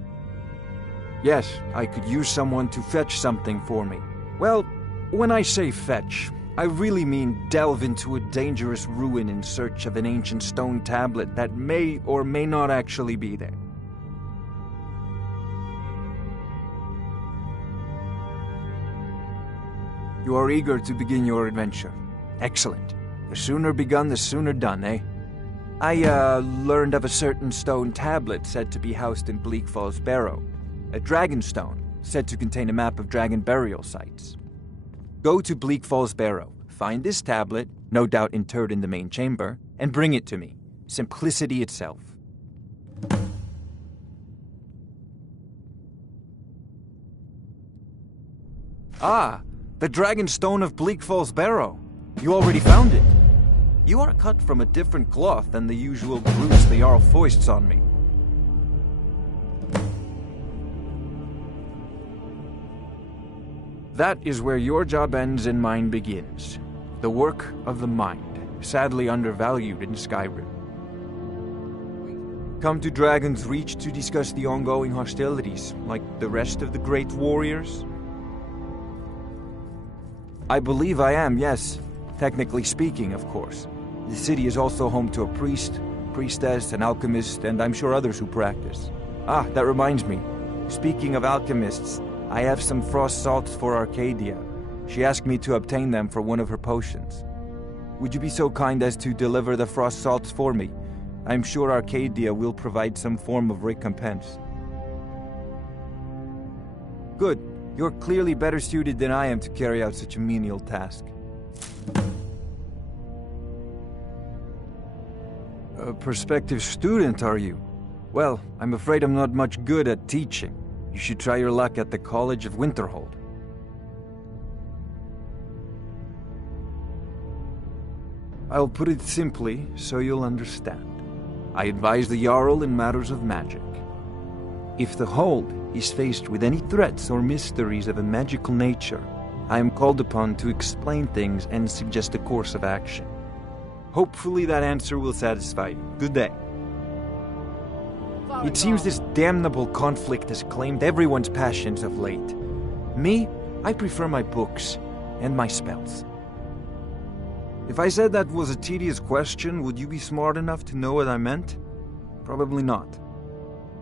Yes, I could use someone to fetch something for me. Well, when I say fetch, I really mean delve into a dangerous ruin in search of an ancient stone tablet that may or may not actually be there. You are eager to begin your adventure. Excellent. The sooner begun, the sooner done, eh? I, learned of a certain stone tablet said to be housed in Bleak Falls Barrow. A dragon stone, said to contain a map of dragon burial sites. Go to Bleak Falls Barrow, find this tablet, no doubt interred in the main chamber, and bring it to me. Simplicity itself. Ah! The Dragon Stone of Bleak Falls Barrow. You already found it. You are cut from a different cloth than the usual brutes the Jarl foists on me. That is where your job ends and mine begins. The work of the mind, sadly undervalued in Skyrim. Come to Dragon's Reach to discuss the ongoing hostilities, like the rest of the great warriors? I believe I am, yes. Technically speaking, of course. The city is also home to a priest, priestess, an alchemist, and I'm sure others who practice. Ah, that reminds me. Speaking of alchemists, I have some frost salts for Arcadia. She asked me to obtain them for one of her potions. Would you be so kind as to deliver the frost salts for me? I'm sure Arcadia will provide some form of recompense. Good. You're clearly better suited than I am to carry out such a menial task. A prospective student, are you? Well, I'm afraid I'm not much good at teaching. You should try your luck at the College of Winterhold. I'll put it simply so you'll understand. I advise the Jarl in matters of magic. If the Hold is faced with any threats or mysteries of a magical nature, I am called upon to explain things and suggest a course of action. Hopefully that answer will satisfy you. Good day. It seems this damnable conflict has claimed everyone's passions of late. Me, I prefer my books and my spells. If I said that was a tedious question, would you be smart enough to know what I meant? Probably not.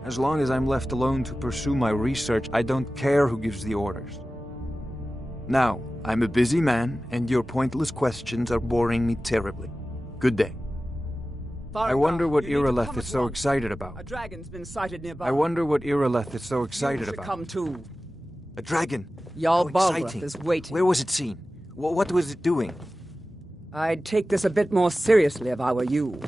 As long as I'm left alone to pursue my research, I don't care who gives the orders. Now, I'm a busy man, and your pointless questions are boring me terribly. Good day. I wonder what Irileth is so excited about. A dragon's been sighted nearby. I wonder what Irileth is so excited You should about. come too. A dragon? Jarl How Balgruuf exciting. is waiting. Where was it seen? What was it doing? I'd take this a bit more seriously if I were you.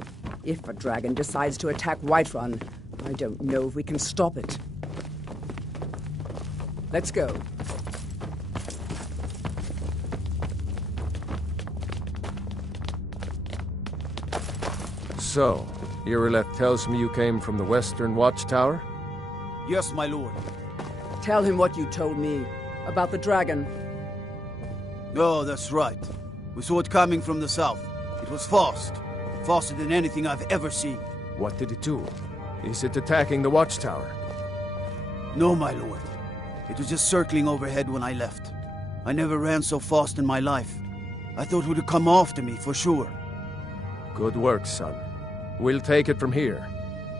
If a dragon decides to attack Whiterun, I don't know if we can stop it. Let's go. So, Irileth tells me you came from the Western Watchtower? Yes, my lord. Tell him what you told me about the dragon. Oh, that's right. We saw it coming from the south. It was fast. Faster than anything I've ever seen. What did it do? Is it attacking the Watchtower? No, my lord. It was just circling overhead when I left. I never ran so fast in my life. I thought it would come after me, for sure. Good work, son. We'll take it from here.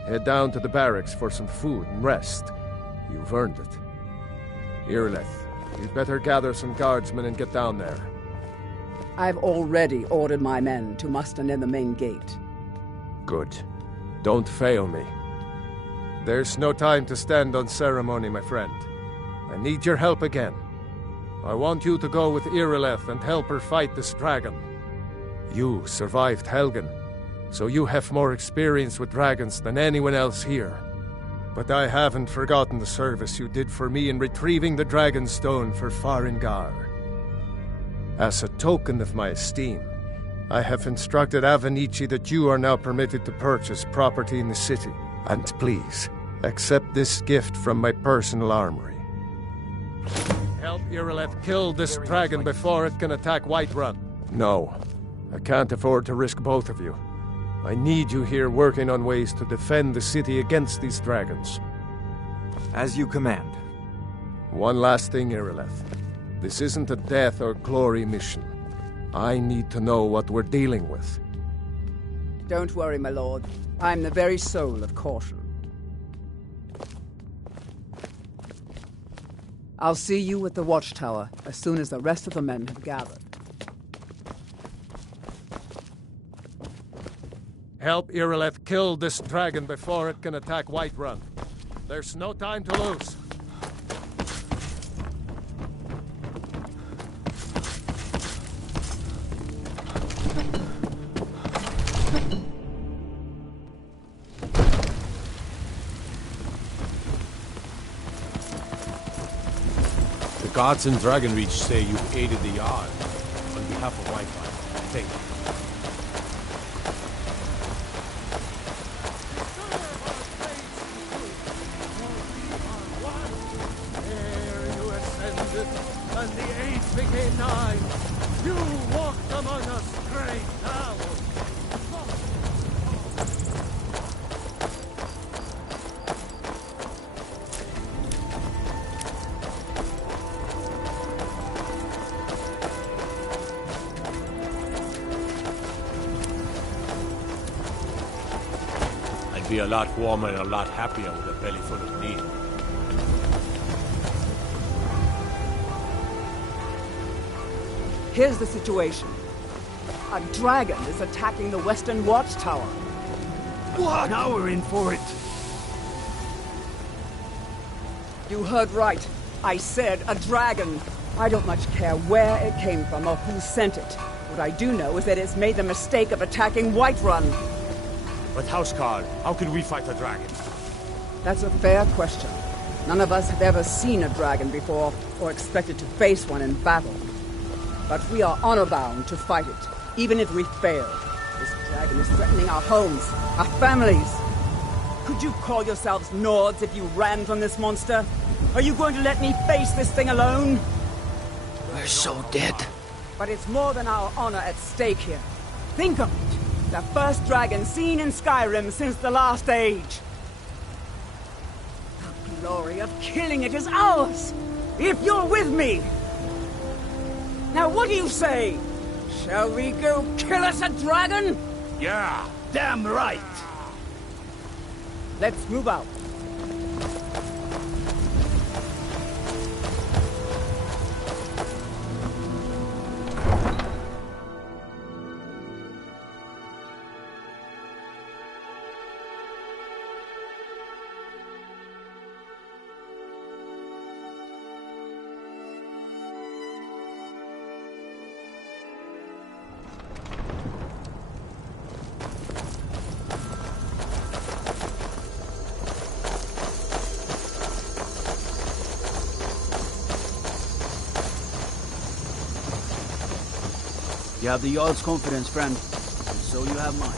Head down to the barracks for some food and rest. You've earned it. Irileth, you'd better gather some guardsmen and get down there. I've already ordered my men to muster near the main gate. Good. Don't fail me. There's no time to stand on ceremony, my friend. I need your help again. I want you to go with Irileth and help her fight this dragon. You survived Helgen, so you have more experience with dragons than anyone else here. But I haven't forgotten the service you did for me in retrieving the Dragon Stone for Farengar. As a token of my esteem, I have instructed Avenici that you are now permitted to purchase property in the city. And please, accept this gift from my personal armory. Help Irileth kill this dragon before it can attack Whiterun. No, I can't afford to risk both of you. I need you here working on ways to defend the city against these dragons. As you command. One last thing, Irileth. This isn't a death or glory mission. I need to know what we're dealing with. Don't worry, my lord. I'm the very soul of caution. I'll see you at the Watchtower as soon as the rest of the men have gathered. Help Irileth kill this dragon before it can attack Whiterun. There's no time to lose. The guards in Dragonreach say you've aided the Jarl on behalf of Whiterun. Thank you. And the age became nigh. You walked among us, great owl. I'd be a lot warmer and a lot happier with a belly full of meat. Here's the situation. A dragon is attacking the Western Watchtower. What? Now we're in for it. You heard right. I said a dragon. I don't much care where it came from or who sent it. What I do know is that it's made the mistake of attacking Whiterun. But Houseguard, how can we fight a dragon? That's a fair question. None of us have ever seen a dragon before or expected to face one in battle. But we are honor-bound to fight it, even if we fail. This dragon is threatening our homes, our families. Could you call yourselves Nords if you ran from this monster? Are you going to let me face this thing alone? We're so dead. But it's more than our honor at stake here. Think of it. The first dragon seen in Skyrim since the last age. The glory of killing it is ours, if you're with me. Now what do you say? Shall we go kill us a dragon? Yeah, damn right. Let's move out. You have the Jarl's confidence, friend. And so you have mine.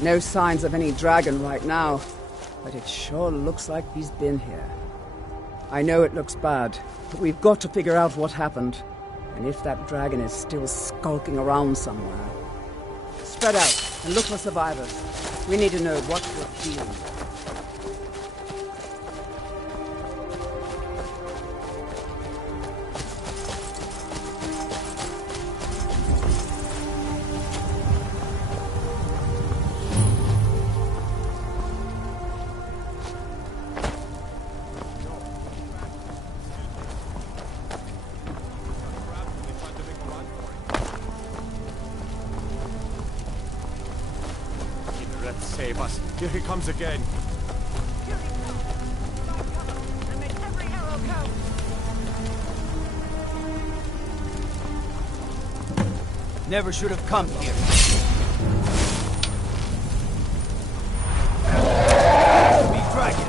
No signs of any dragon right now, but it sure looks like he's been here. I know it looks bad, but we've got to figure out what happened, and if that dragon is still skulking around somewhere. Spread out and look for survivors. We need to know what we're feeling. Save us. Here he comes again. Never should have come here. Big dragon.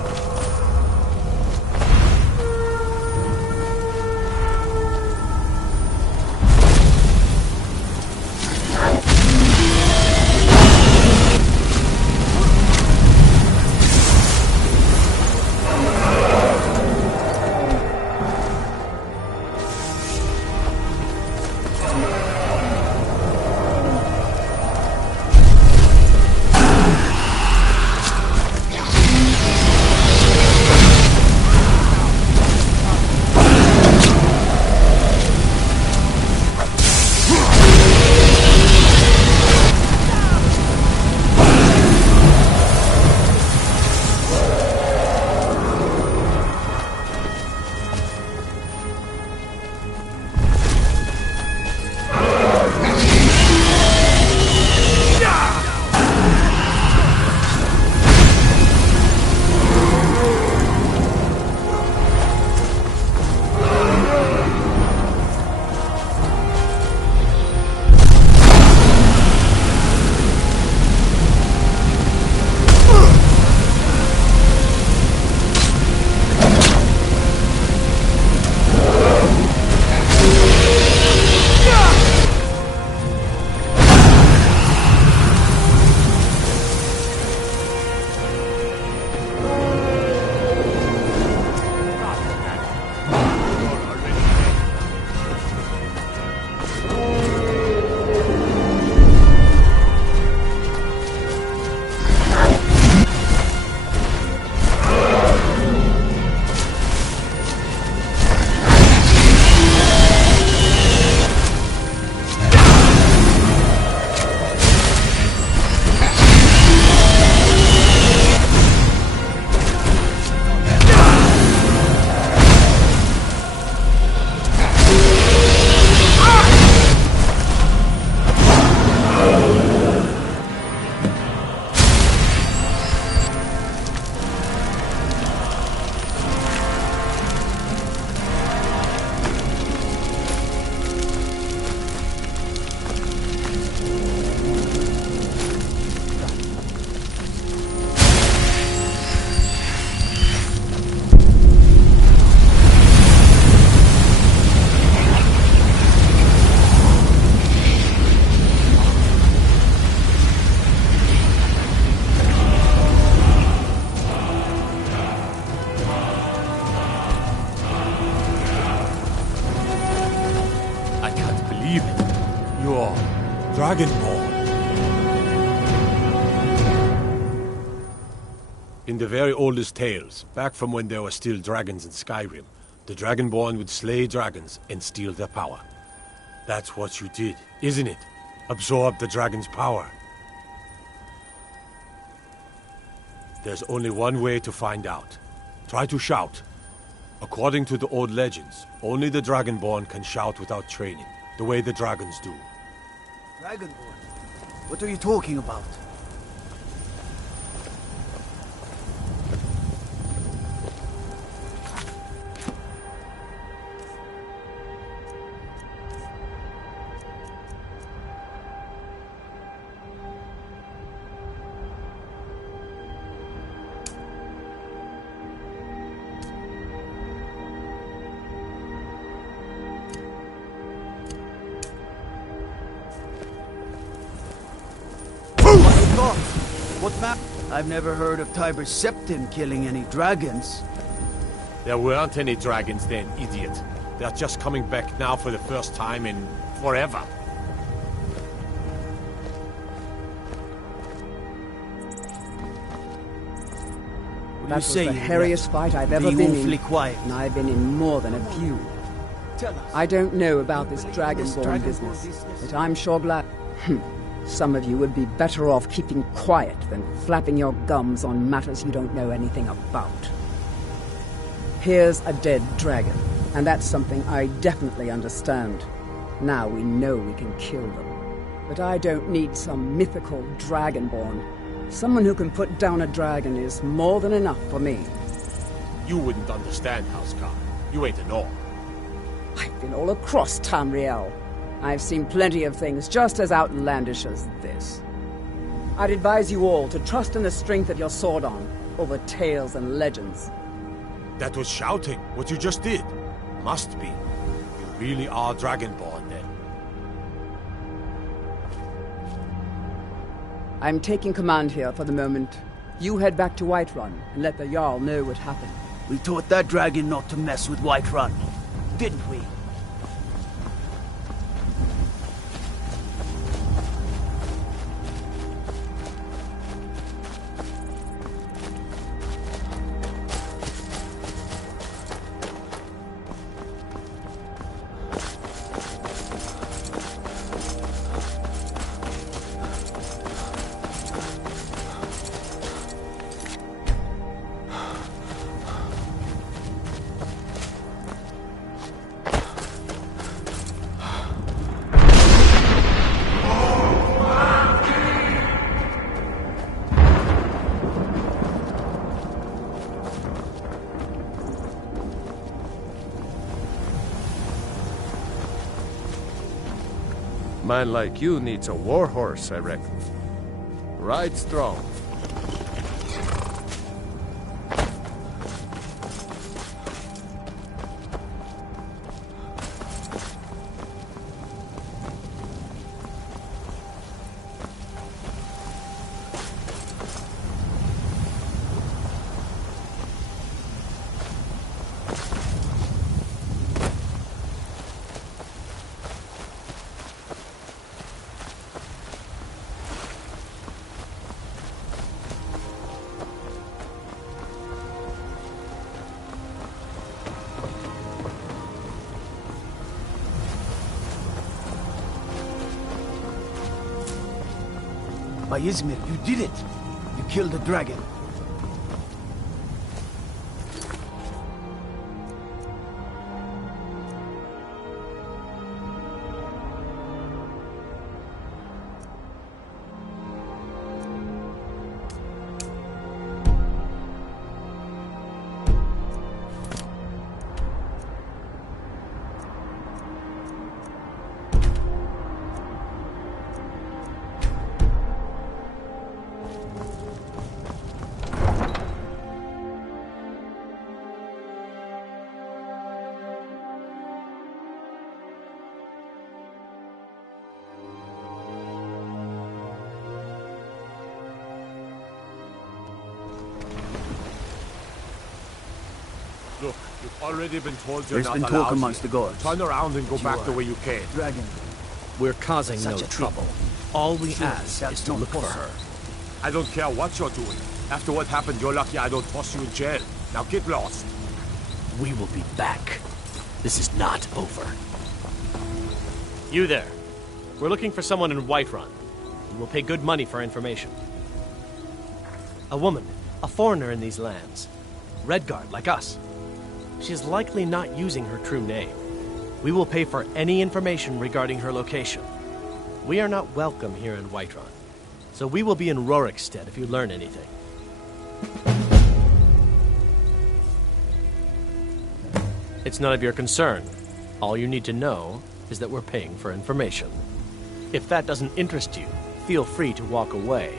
Dragonborn. In the very oldest tales, back from when there were still dragons in Skyrim, the Dragonborn would slay dragons and steal their power. That's what you did, isn't it? Absorb the dragon's power. There's only one way to find out. Try to shout. According to the old legends, only the Dragonborn can shout without training, the way the dragons do. Dragonborn? What are you talking about? What map? I've never heard of Tiber Septim killing any dragons. There weren't any dragons then, idiot. They're just coming back now for the first time in forever. That was the hairiest fight I've ever been in, quiet. and I've been in more than a few. I don't know about this Dragonborn business, but I'm sure glad... Some of you would be better off keeping quiet than flapping your gums on matters you don't know anything about. Here's a dead dragon, and that's something I definitely understand. Now we know we can kill them. But I don't need some mythical Dragonborn. Someone who can put down a dragon is more than enough for me. You wouldn't understand, Housecar. You ain't a Nord. I've been all across Tamriel. I've seen plenty of things just as outlandish as this. I'd advise you all to trust in the strength of your sword arm over tales and legends. That was shouting, what you just did. Must be. You really are Dragonborn, then. I'm taking command here for the moment. You head back to Whiterun and let the Jarl know what happened. We taught that dragon not to mess with Whiterun, didn't we? Man like you needs a warhorse, I reckon. Ride strong. By Izmir, you did it! You killed the dragon. Look, you've already been told you're There's not been allowed talk amongst here. the gods. Turn around and go back the way you came. Dragon. We're causing no Such a trouble. All we Sure, ask that's is to not look for possible. her. I don't care what you're doing. After what happened, you're lucky I don't toss you in jail. Now get lost. We will be back. This is not over. You there. We're looking for someone in Whiterun. We will pay good money for information. A woman, a foreigner in these lands. Redguard, like us. She is likely not using her true name. We will pay for any information regarding her location. We are not welcome here in Whiterun, so we will be in Rorikstead if you learn anything. It's none of your concern. All you need to know is that we're paying for information. If that doesn't interest you, feel free to walk away.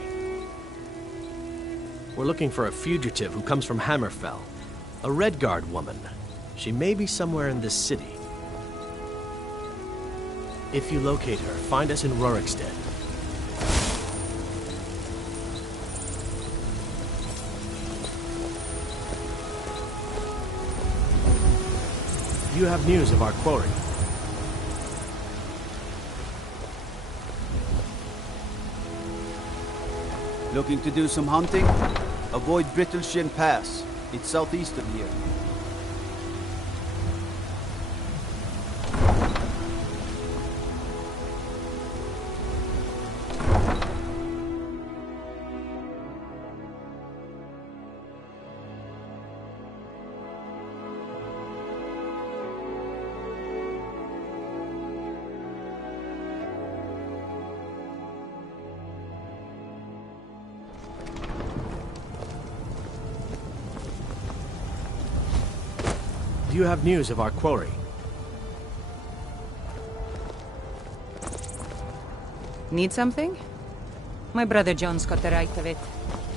We're looking for a fugitive who comes from Hammerfell. A Redguard woman. She may be somewhere in this city. If you locate her, find us in Rorikstead. Do you have news of our quarry? Looking to do some hunting? Avoid Brittleshin Pass. It's southeast of here. Do you have news of our quarry? Need something? My brother John's got the right of it.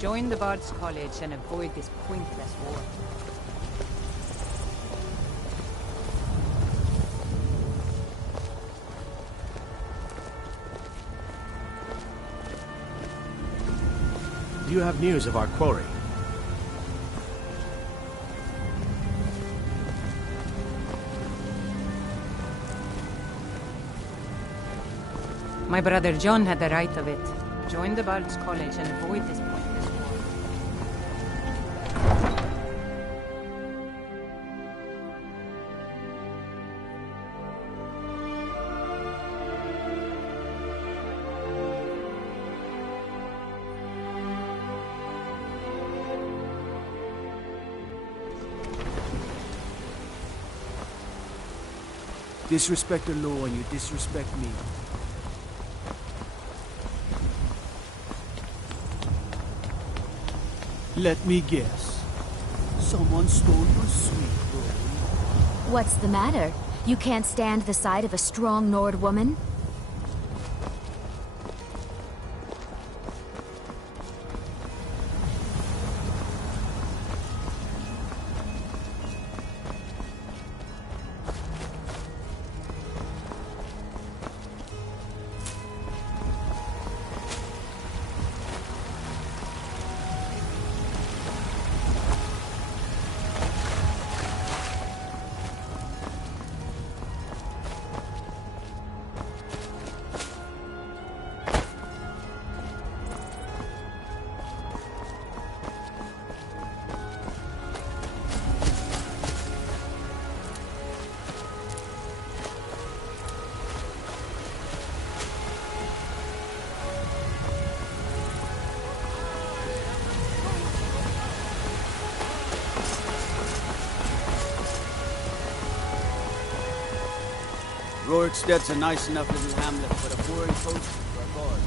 Join the Bard's College and avoid this pointless war. Do you have news of our quarry? My brother John had the right of it. Join the Bard's College and avoid this pointless war. Disrespect the law and you disrespect me. Let me guess. Someone stole your sweet boy. What's the matter? You can't stand the sight of a strong Nord woman? Rorikstead's a nice enough little hamlet, but a boring post for a bard.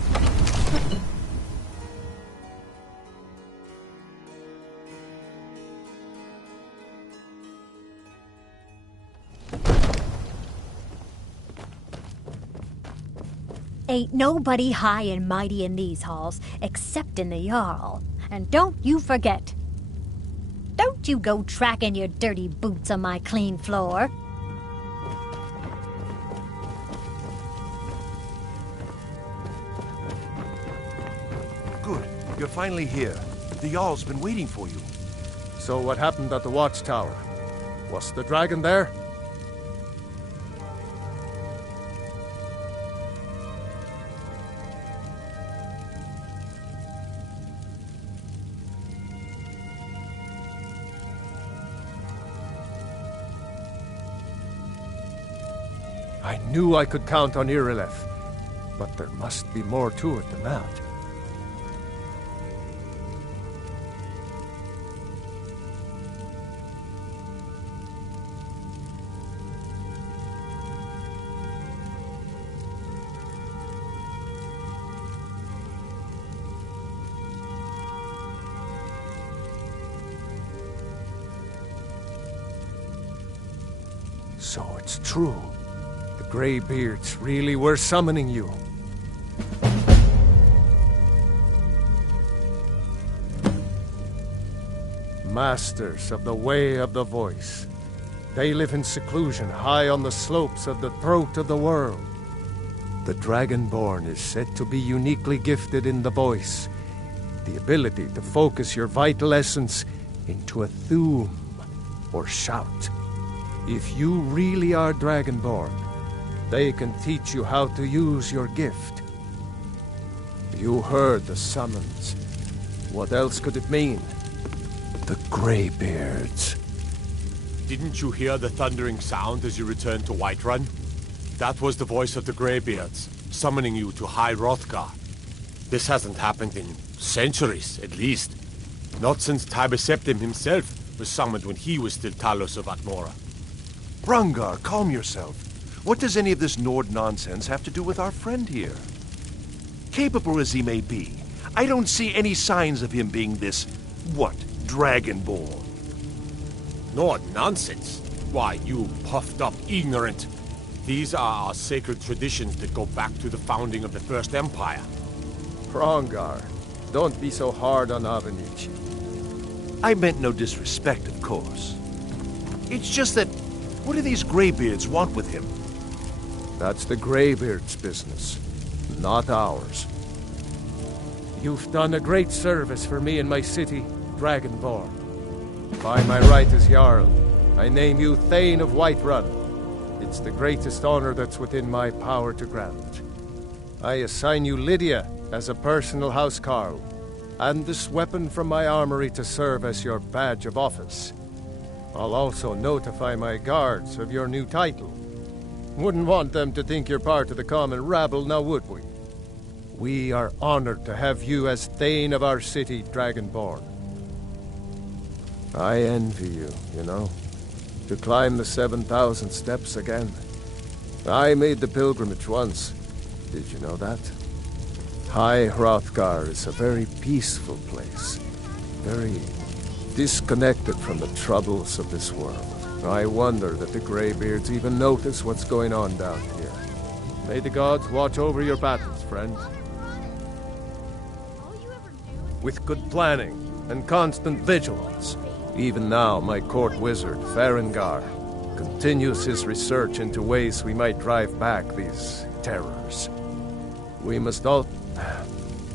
Ain't nobody high and mighty in these halls, except in the Jarl. And don't you forget. Don't you go tracking your dirty boots on my clean floor. Good. You're finally here. The Jarl's been waiting for you. So what happened at the watchtower? Was the dragon there? I knew I could count on Irileth, but there must be more to it than that. So it's true. The Greybeards really were summoning you. Masters of the Way of the Voice. They live in seclusion high on the slopes of the throat of the world. The Dragonborn is said to be uniquely gifted in the voice, the ability to focus your vital essence into a thum or shout. If you really are Dragonborn, they can teach you how to use your gift. You heard the summons. What else could it mean? The Greybeards. Didn't you hear the thundering sound as you returned to Whiterun? That was the voice of the Greybeards, summoning you to High Hrothgar. This hasn't happened in centuries, at least. Not since Tiber Septim himself was summoned when he was still Talos of Atmora. Brungar, calm yourself. What does any of this Nord nonsense have to do with our friend here? Capable as he may be, I don't see any signs of him being this, Dragonborn. Nord nonsense? Why, you puffed up ignorant. These are our sacred traditions that go back to the founding of the First Empire. Brungar, don't be so hard on Avenici. I meant no disrespect, of course. It's just that, what do these Greybeards want with him? That's the Greybeards' business, not ours. You've done a great service for me and my city, Dragonborn. By my right as Jarl, I name you Thane of Whiterun. It's the greatest honor that's within my power to grant. I assign you Lydia as a personal housecarl, and this weapon from my armory to serve as your badge of office. I'll also notify my guards of your new title. Wouldn't want them to think you're part of the common rabble, now would we? We are honored to have you as Thane of our city, Dragonborn. I envy you, you know, to climb the 7,000 steps again. I made the pilgrimage once. Did you know that? High Hrothgar is a very peaceful place, very disconnected from the troubles of this world. I wonder that the Greybeards even notice what's going on down here. May the gods watch over your battles, friend. With good planning and constant vigilance, even now my court wizard, Farengar, continues his research into ways we might drive back these terrors. We must all...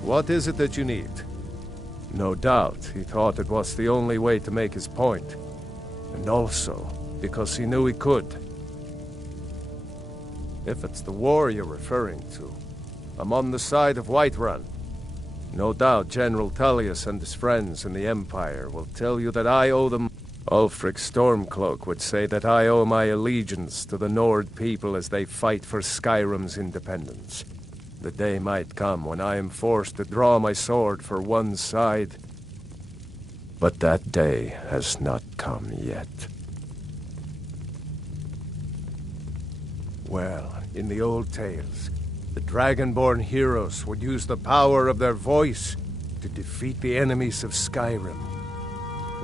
What is it that you need? No doubt he thought it was the only way to make his point. And also, because he knew he could. If it's the war you're referring to, I'm on the side of Whiterun. No doubt General Tullius and his friends in the Empire will tell you that I owe them... Ulfric Stormcloak would say that I owe my allegiance to the Nord people as they fight for Skyrim's independence. The day might come when I am forced to draw my sword for one side. But that day has not come yet. Well, in the old tales, the Dragonborn heroes would use the power of their voice to defeat the enemies of Skyrim.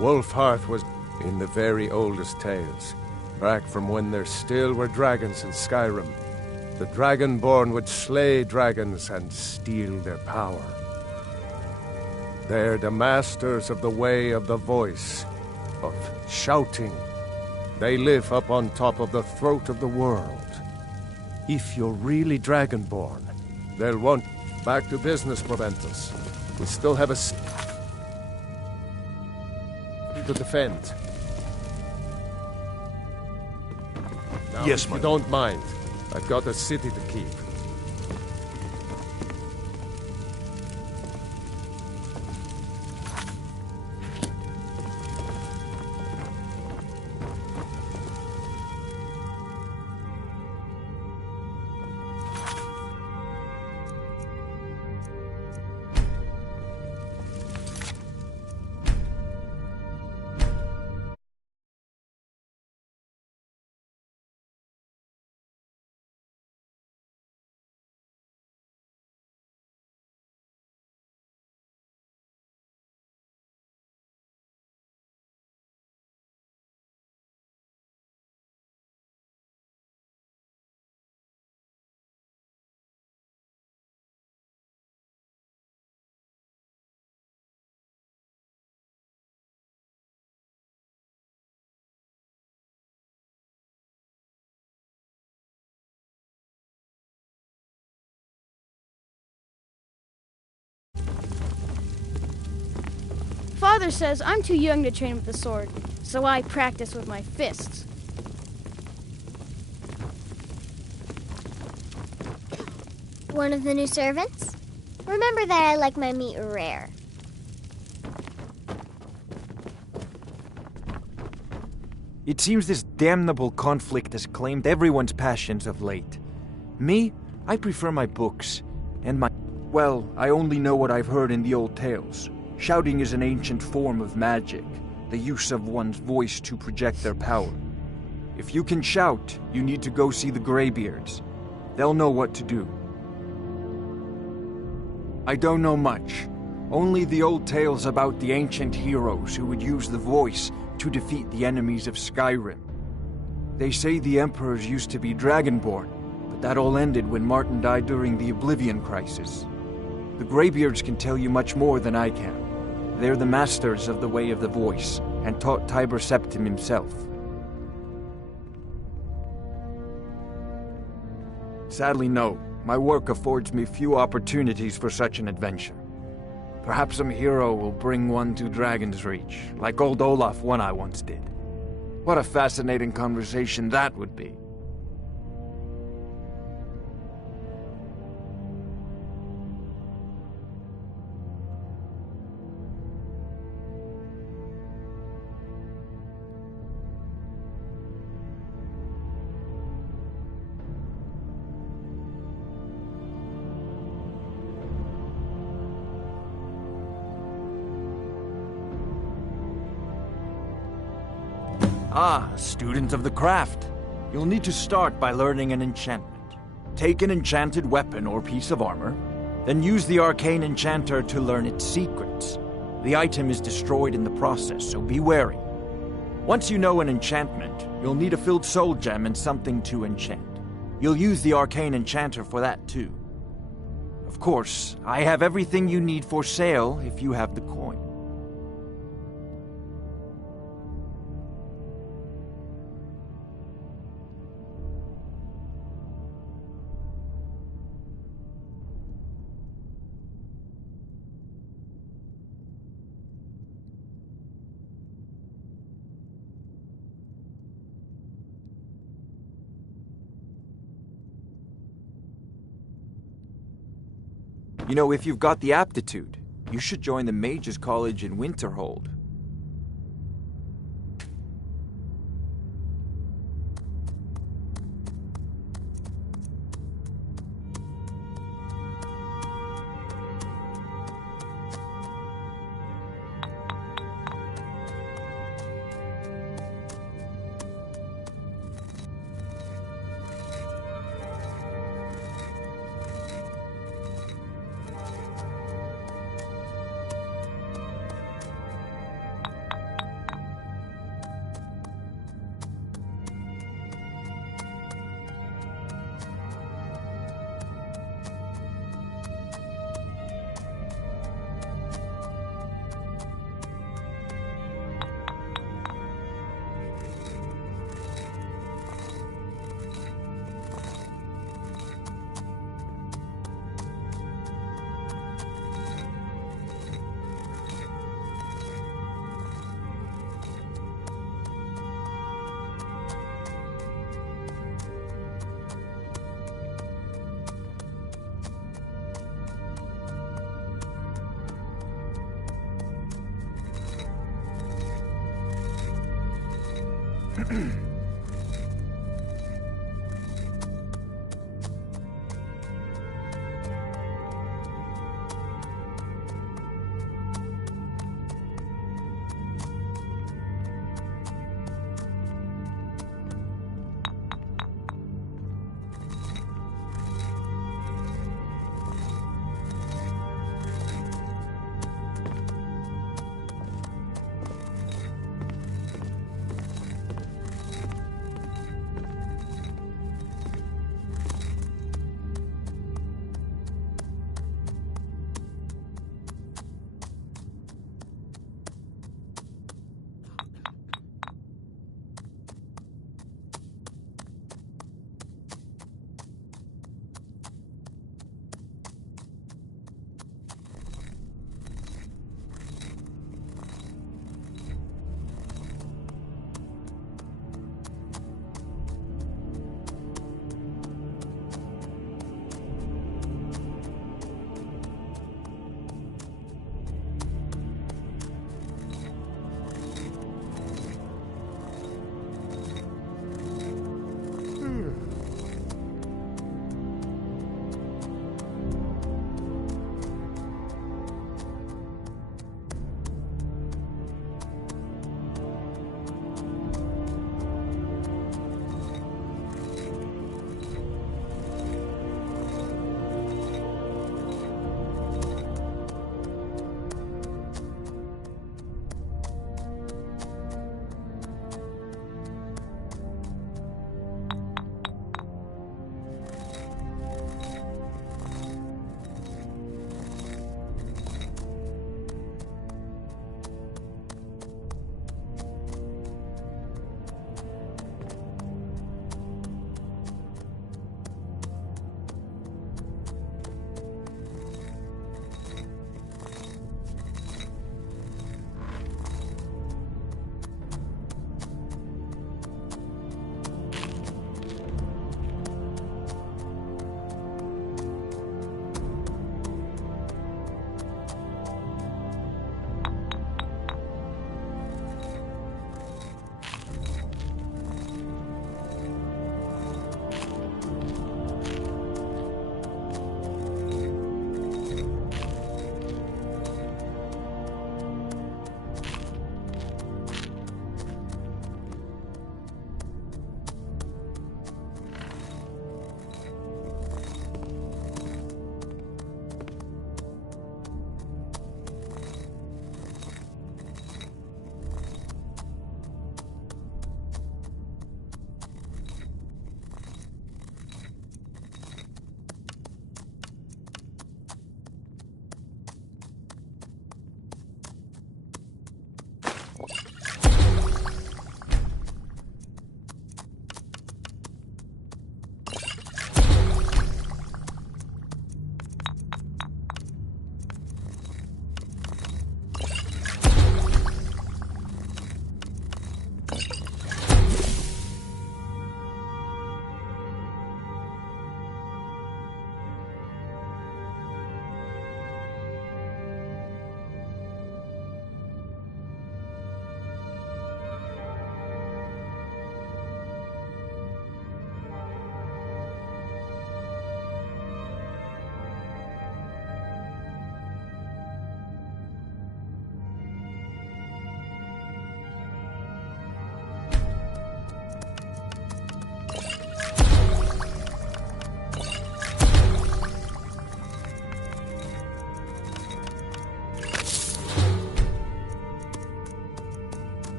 Wolfhearth was in the very oldest tales, back from when there still were dragons in Skyrim. The Dragonborn would slay dragons and steal their power. They're the masters of the way of the voice, of shouting. They live up on top of the throat of the world. If you're really Dragonborn, they'll want... Back to business, Proventus. We still have a... to defend. Now, yes, if you don't mind, I've got a city to keep. father says I'm too young to train with the sword, so I practice with my fists. One of the new servants? Remember that I like my meat rare. It seems this damnable conflict has claimed everyone's passions of late. Me, I prefer my books, and my... Well, I only know what I've heard in the old tales. Shouting is an ancient form of magic, the use of one's voice to project their power. If you can shout, you need to go see the Greybeards. They'll know what to do. I don't know much. Only the old tales about the ancient heroes who would use the voice to defeat the enemies of Skyrim. They say the emperors used to be dragonborn, but that all ended when Martin died during the Oblivion Crisis. The Greybeards can tell you much more than I can. They're the masters of the Way of the Voice, and taught Tiber Septim himself. Sadly, no. My work affords me few opportunities for such an adventure. Perhaps some hero will bring one to Dragon's Reach, like old Olaf one I once did. What a fascinating conversation that would be. Ah, student of the craft. You'll need to start by learning an enchantment. Take an enchanted weapon or piece of armor, then use the arcane enchanter to learn its secrets. The item is destroyed in the process, so be wary. Once you know an enchantment, you'll need a filled soul gem and something to enchant. You'll use the arcane enchanter for that too. Of course, I have everything you need for sale if you have the coin. You know, if you've got the aptitude, you should join the Mages College in Winterhold.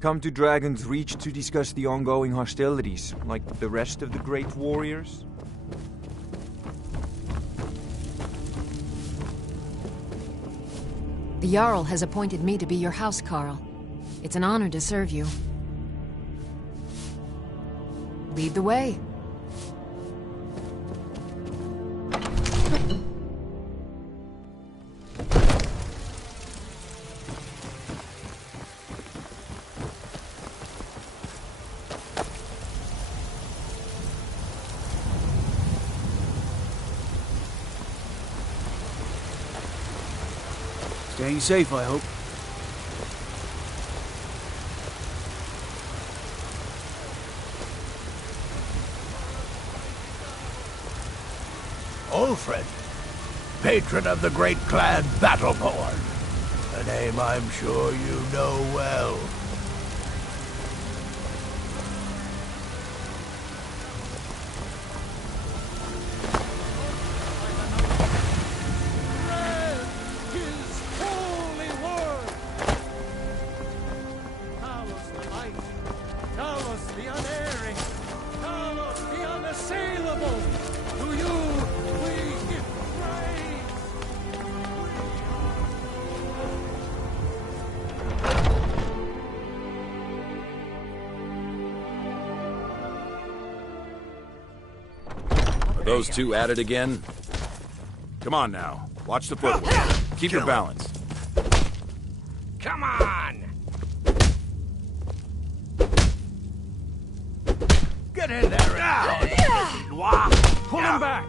Come to Dragon's Reach to discuss the ongoing hostilities, like the rest of the great warriors? The Jarl has appointed me to be your housecarl. It's an honor to serve you. Lead the way. Staying safe, I hope. Ulfred, patron of the great clan Battleborn. A name I'm sure you know well. Those two at it again? Come on now. Watch the footwork. Keep your balance. Come on! Get in there and Pull him back!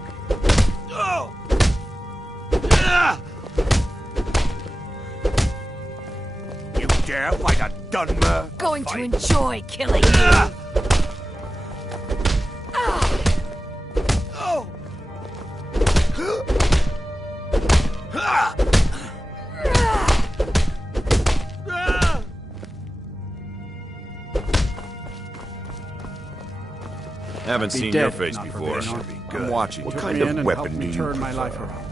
You dare fight a Dunmer? Going to enjoy killing you. Haven't seen your face before. I'm watching. What kind of weapon do you turn my prefer? life around.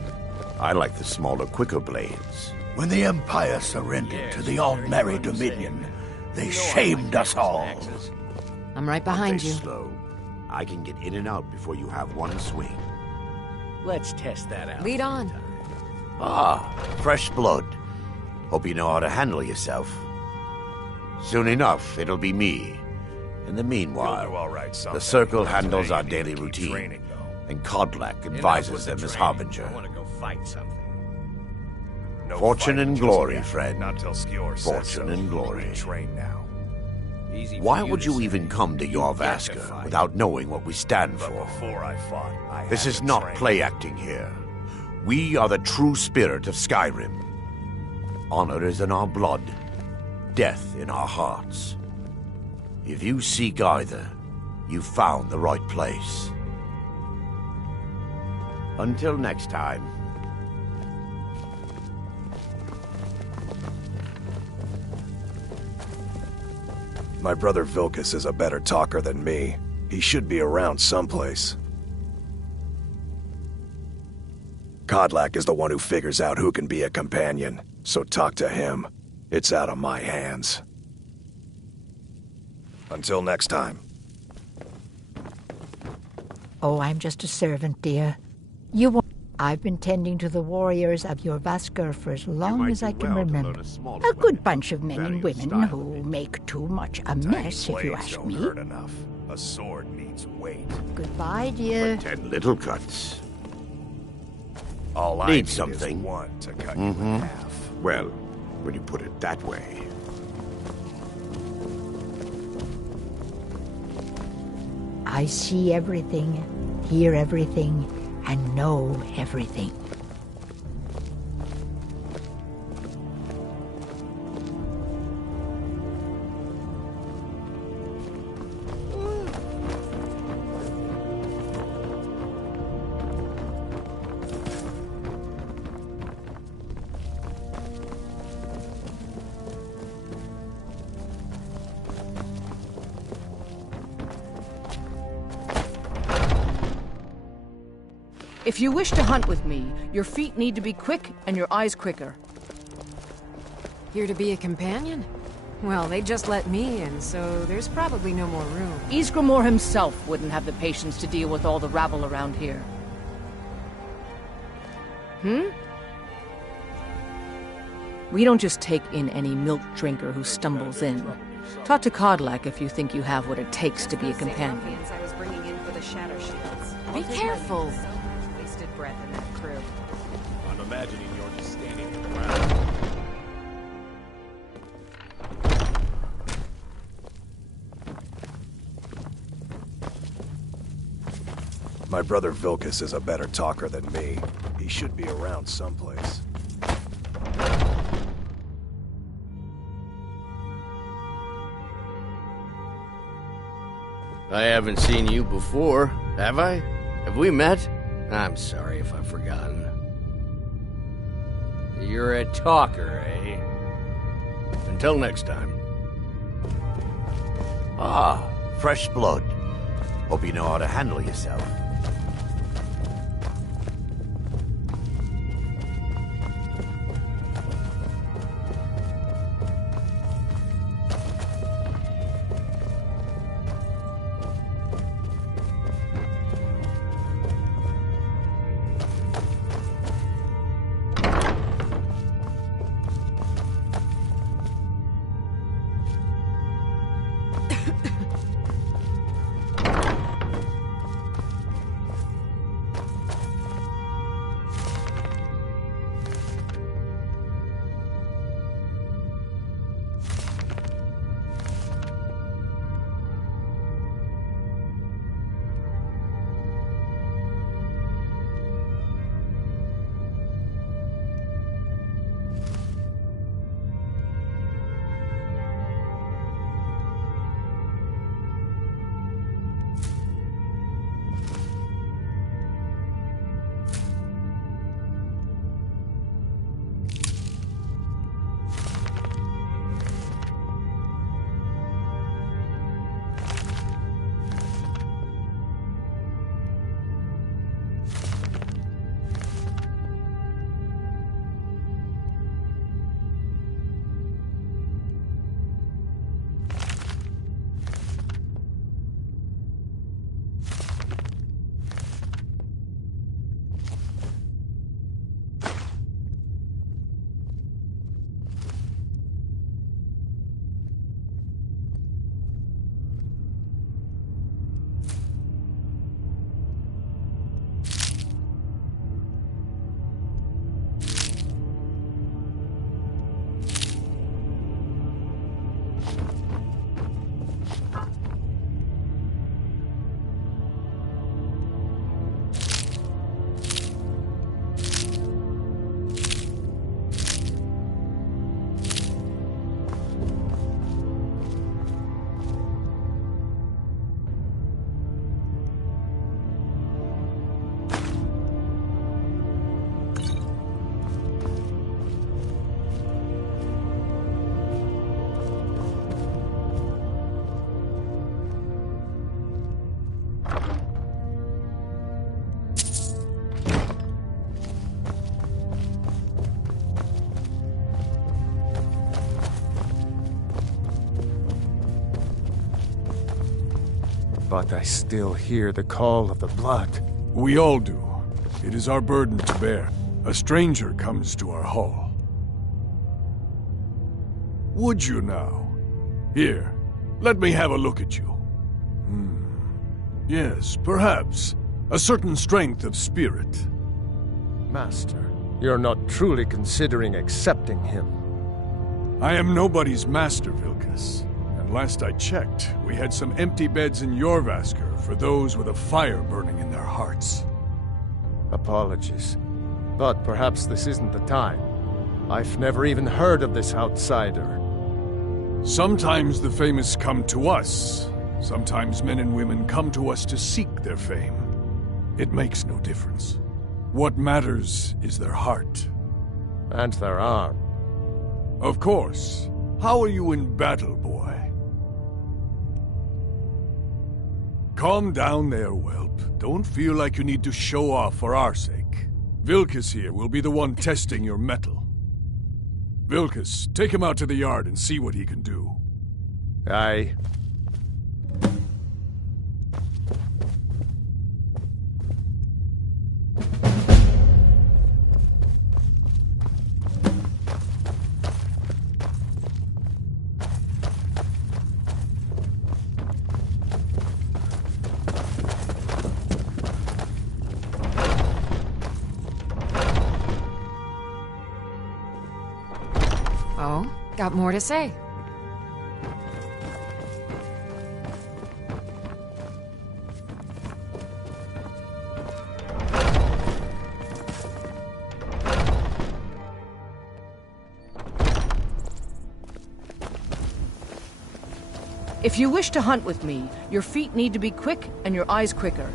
I like the smaller, quicker blades. When the Empire surrendered to the All-Merry Dominion, they shamed us all. I'm right behind you. Slow. I can get in and out before you have one swing. Let's test that out. Lead on. Ah, fresh blood. Hope you know how to handle yourself. Soon enough, it'll be me. In the meanwhile, the Circle handles our daily routine, and Kodlak advises them as Harbinger. Fortune and glory, friend. Fortune and glory. Why would you even come to Jorvaskr without knowing what we stand for? This is not play acting here. We are the true spirit of Skyrim. Honor is in our blood, death in our hearts. If you seek either, you've found the right place. Until next time. My brother Vilkas is a better talker than me. He should be around someplace. Kodlak is the one who figures out who can be a companion, so talk to him. It's out of my hands. Until next time. Oh, I'm just a servant, dear. I've been tending to the warriors of Jorvaskr for as long as I can remember. A good bunch of men and women who make too much a mess, if you ask me. A sword needs weight. Goodbye, dear. 10 little cuts. All I Need need something. is one to cut you in half. Well, when you put it that way. I see everything, hear everything, and know everything. If you wish to hunt with me, your feet need to be quick and your eyes quicker. Here to be a companion? Well, they just let me in, so there's probably no more room. Ysgramor himself wouldn't have the patience to deal with all the rabble around here. We don't just take in any milk drinker who stumbles in. Talk to Kodlak if you think you have what it takes to be a companion. I was bringing in for the shatter shields. Be careful! Wasted breath in that crew. I'm imagining you're just standing around. My brother Vilkas is a better talker than me. He should be around someplace. I haven't seen you before, have I? Have we met? I'm sorry if I've forgotten. You're a talker, eh? Until next time. Ah, fresh blood. Hope you know how to handle yourself. But I still hear the call of the blood. We all do. It is our burden to bear. A stranger comes to our hall. Would you now? Here, let me have a look at you. Yes, perhaps. A certain strength of spirit. Master, you're not truly considering accepting him. I am nobody's master, Vilkas. And last I checked, we had some empty beds in Jorvaskr for those with a fire burning in their hearts. Apologies, but perhaps this isn't the time. I've never even heard of this outsider. Sometimes the famous come to us. Sometimes men and women come to us to seek their fame. It makes no difference. What matters is their heart. And their arm. Of course. How are you in battle, boy? Calm down there, whelp. Don't feel like you need to show off for our sake. Vilkas here will be the one testing your mettle. Vilkas, take him out to the yard and see what he can do. Aye. Oh, got more to say. If you wish to hunt with me, your feet need to be quick and your eyes quicker.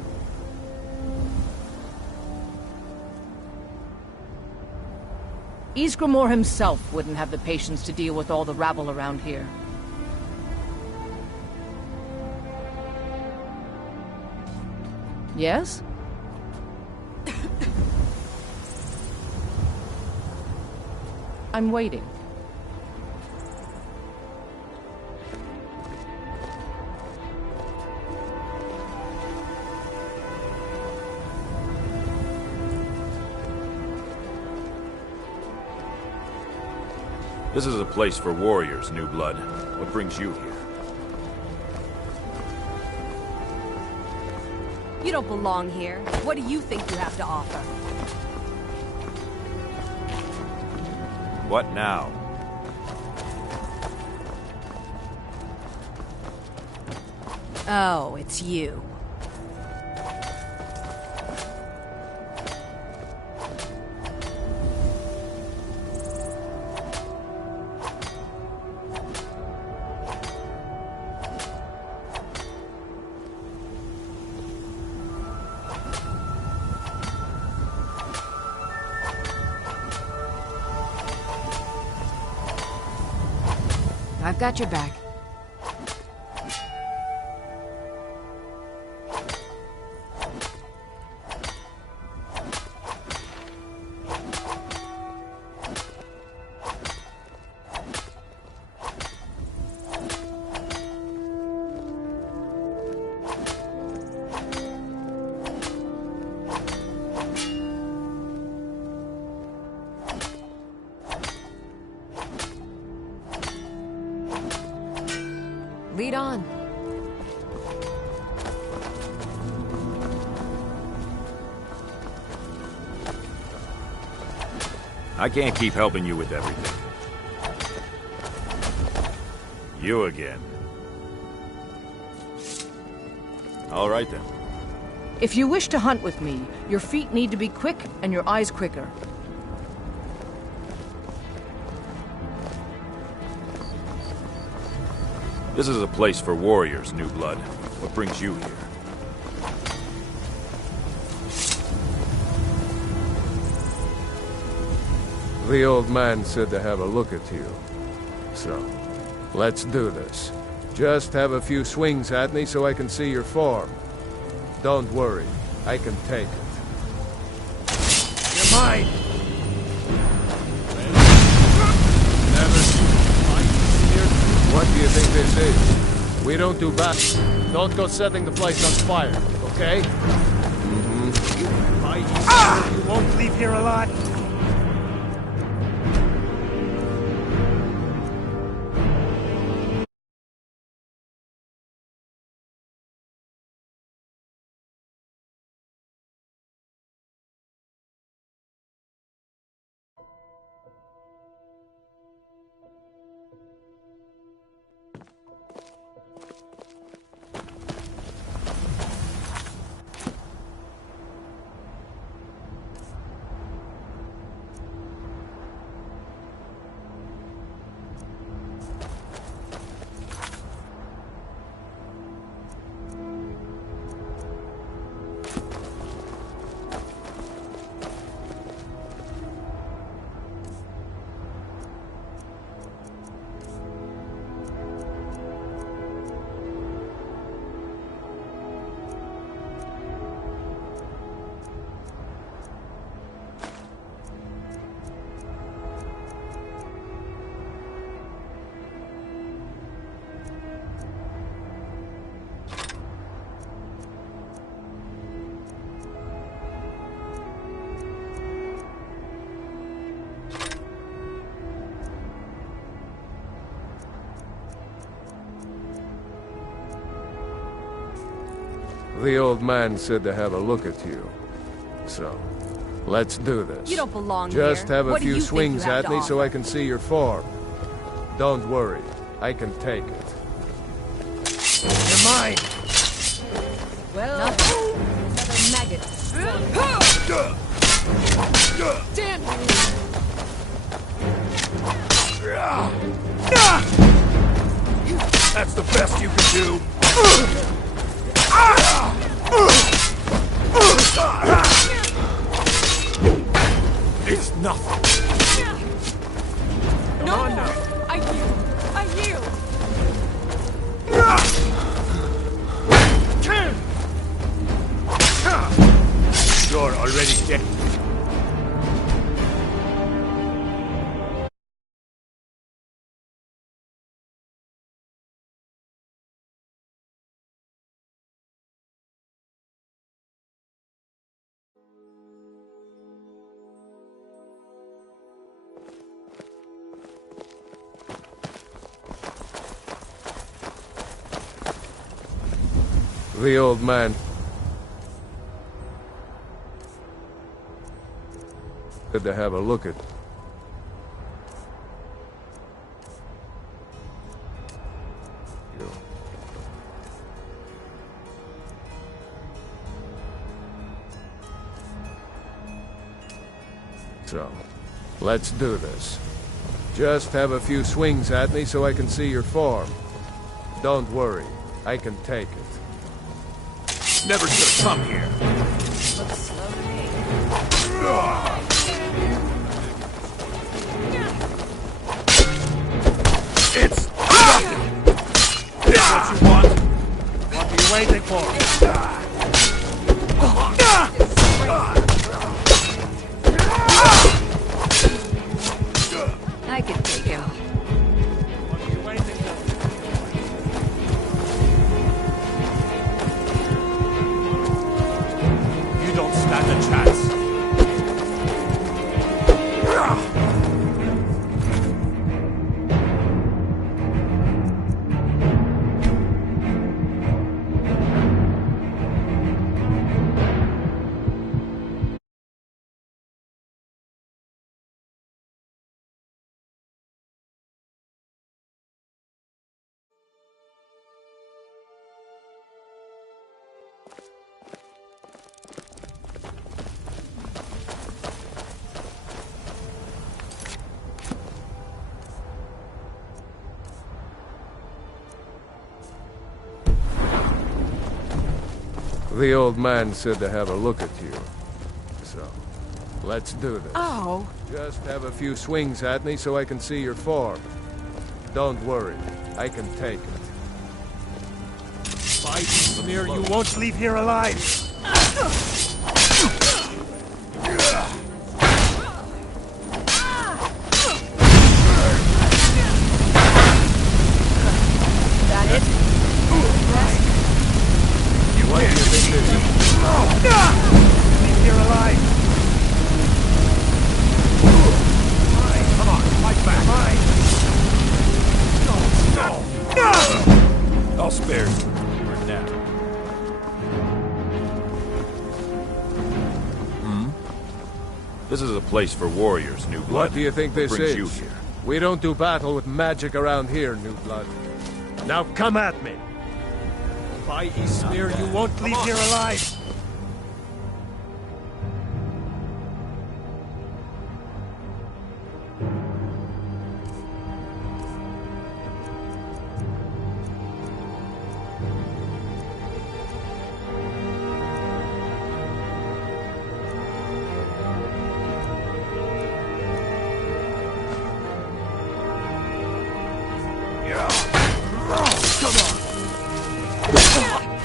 Ysgramor himself wouldn't have the patience to deal with all the rabble around here. Yes? I'm waiting. This is a place for warriors, New Blood. What brings you here? You don't belong here. What do you think you have to offer? What now? Oh, it's you. I've got your back. Lead on. I can't keep helping you with everything. You again. All right then. If you wish to hunt with me, your feet need to be quick and your eyes quicker. This is a place for warriors, New Blood. What brings you here? The old man said to have a look at you. So, let's do this. Just have a few swings at me so I can see your form. Don't worry, I can take it. You're mine! What do you think this is? We don't do that. Don't go setting the place on fire, okay? You won't leave here alive! The old man said to have a look at you. So, let's do this. You don't belong Just here. have a What do few you think swings you have at to me so offer? I can see your form. Don't worry, I can take it. You're mine! Well, another maggot. Damn you! That's the best you can do! It's nothing. No, I yield. I yield. You're already dead. The old man said to have a look at you. So, let's do this. Just have a few swings at me so I can see your form. Don't worry, I can take it. Never should have come here. It's nothing. This what you want? What are you waiting for? I can take him. What are you waiting for? You don't stand a chance. The old man said to have a look at you. So, let's do this. Oh. Just have a few swings at me so I can see your form. Don't worry, I can take it. By smear, you won't leave here alive. That it? You can't leave here alive. Fine, come on, fight back. Fine. I'll spare you for now. This is a place for warriors, New Blood. What do you think this brings is? you here? We don't do battle with magic around here, New Blood. Now come at me! By Eastmere, you won't leave here alive.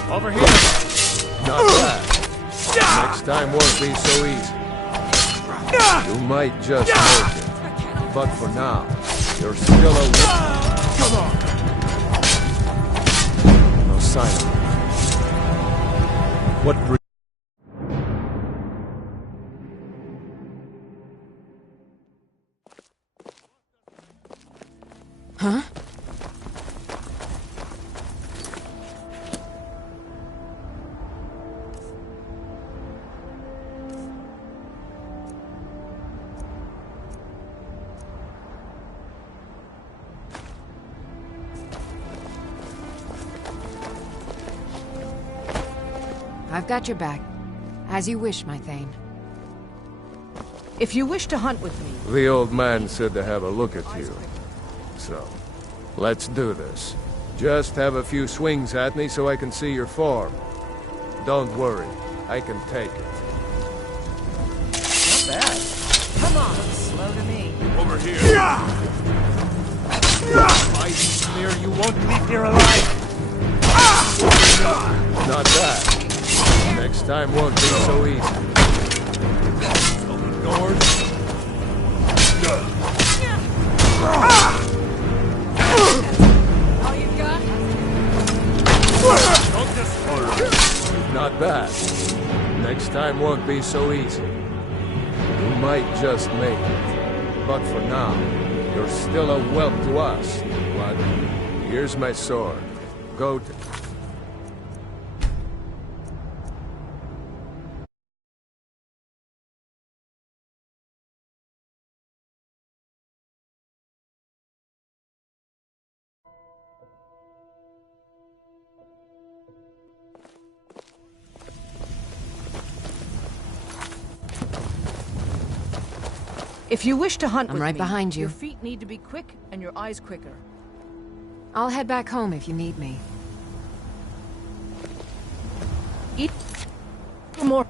Over here! Not bad. Next time won't be so easy. You might just make it. But for now, you're still a... Come on! No sign of it. What Huh? I've got your back. As you wish, my Thane. If you wish to hunt with me... The old man said to have a look at you. So, let's do this. Just have a few swings at me so I can see your form. Don't worry, I can take it. Not bad. Come on, slow to me. Over here. I smear you won't leave here alive. Not bad. Next time won't be so easy. Open doors. All you got? Don't destroy. Not bad. Next time won't be so easy. You might just make it. But for now, you're still a whelp to us, blood. Here's my sword. Go to... If you wish to hunt I'm with right me, behind you. Your feet need to be quick and your eyes quicker. I'll head back home if you need me. Eat more.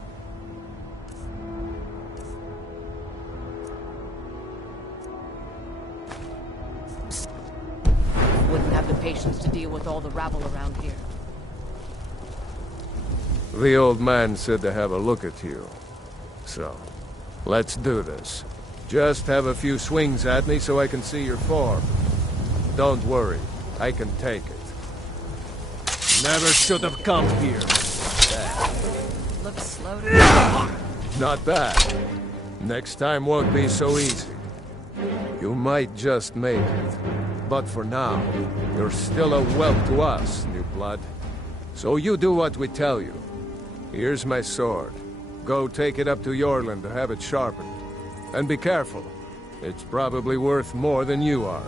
Wouldn't have the patience to deal with all the rabble around here. The old man said to have a look at you. So, let's do this. Just have a few swings at me so I can see your form. Don't worry, I can take it. Never should have come here. Looks slow to me. Not bad. Next time won't be so easy. You might just make it. But for now, you're still a whelp to us, new blood. So you do what we tell you. Here's my sword. Go take it up to Yorland to have it sharpened. And be careful. It's probably worth more than you are.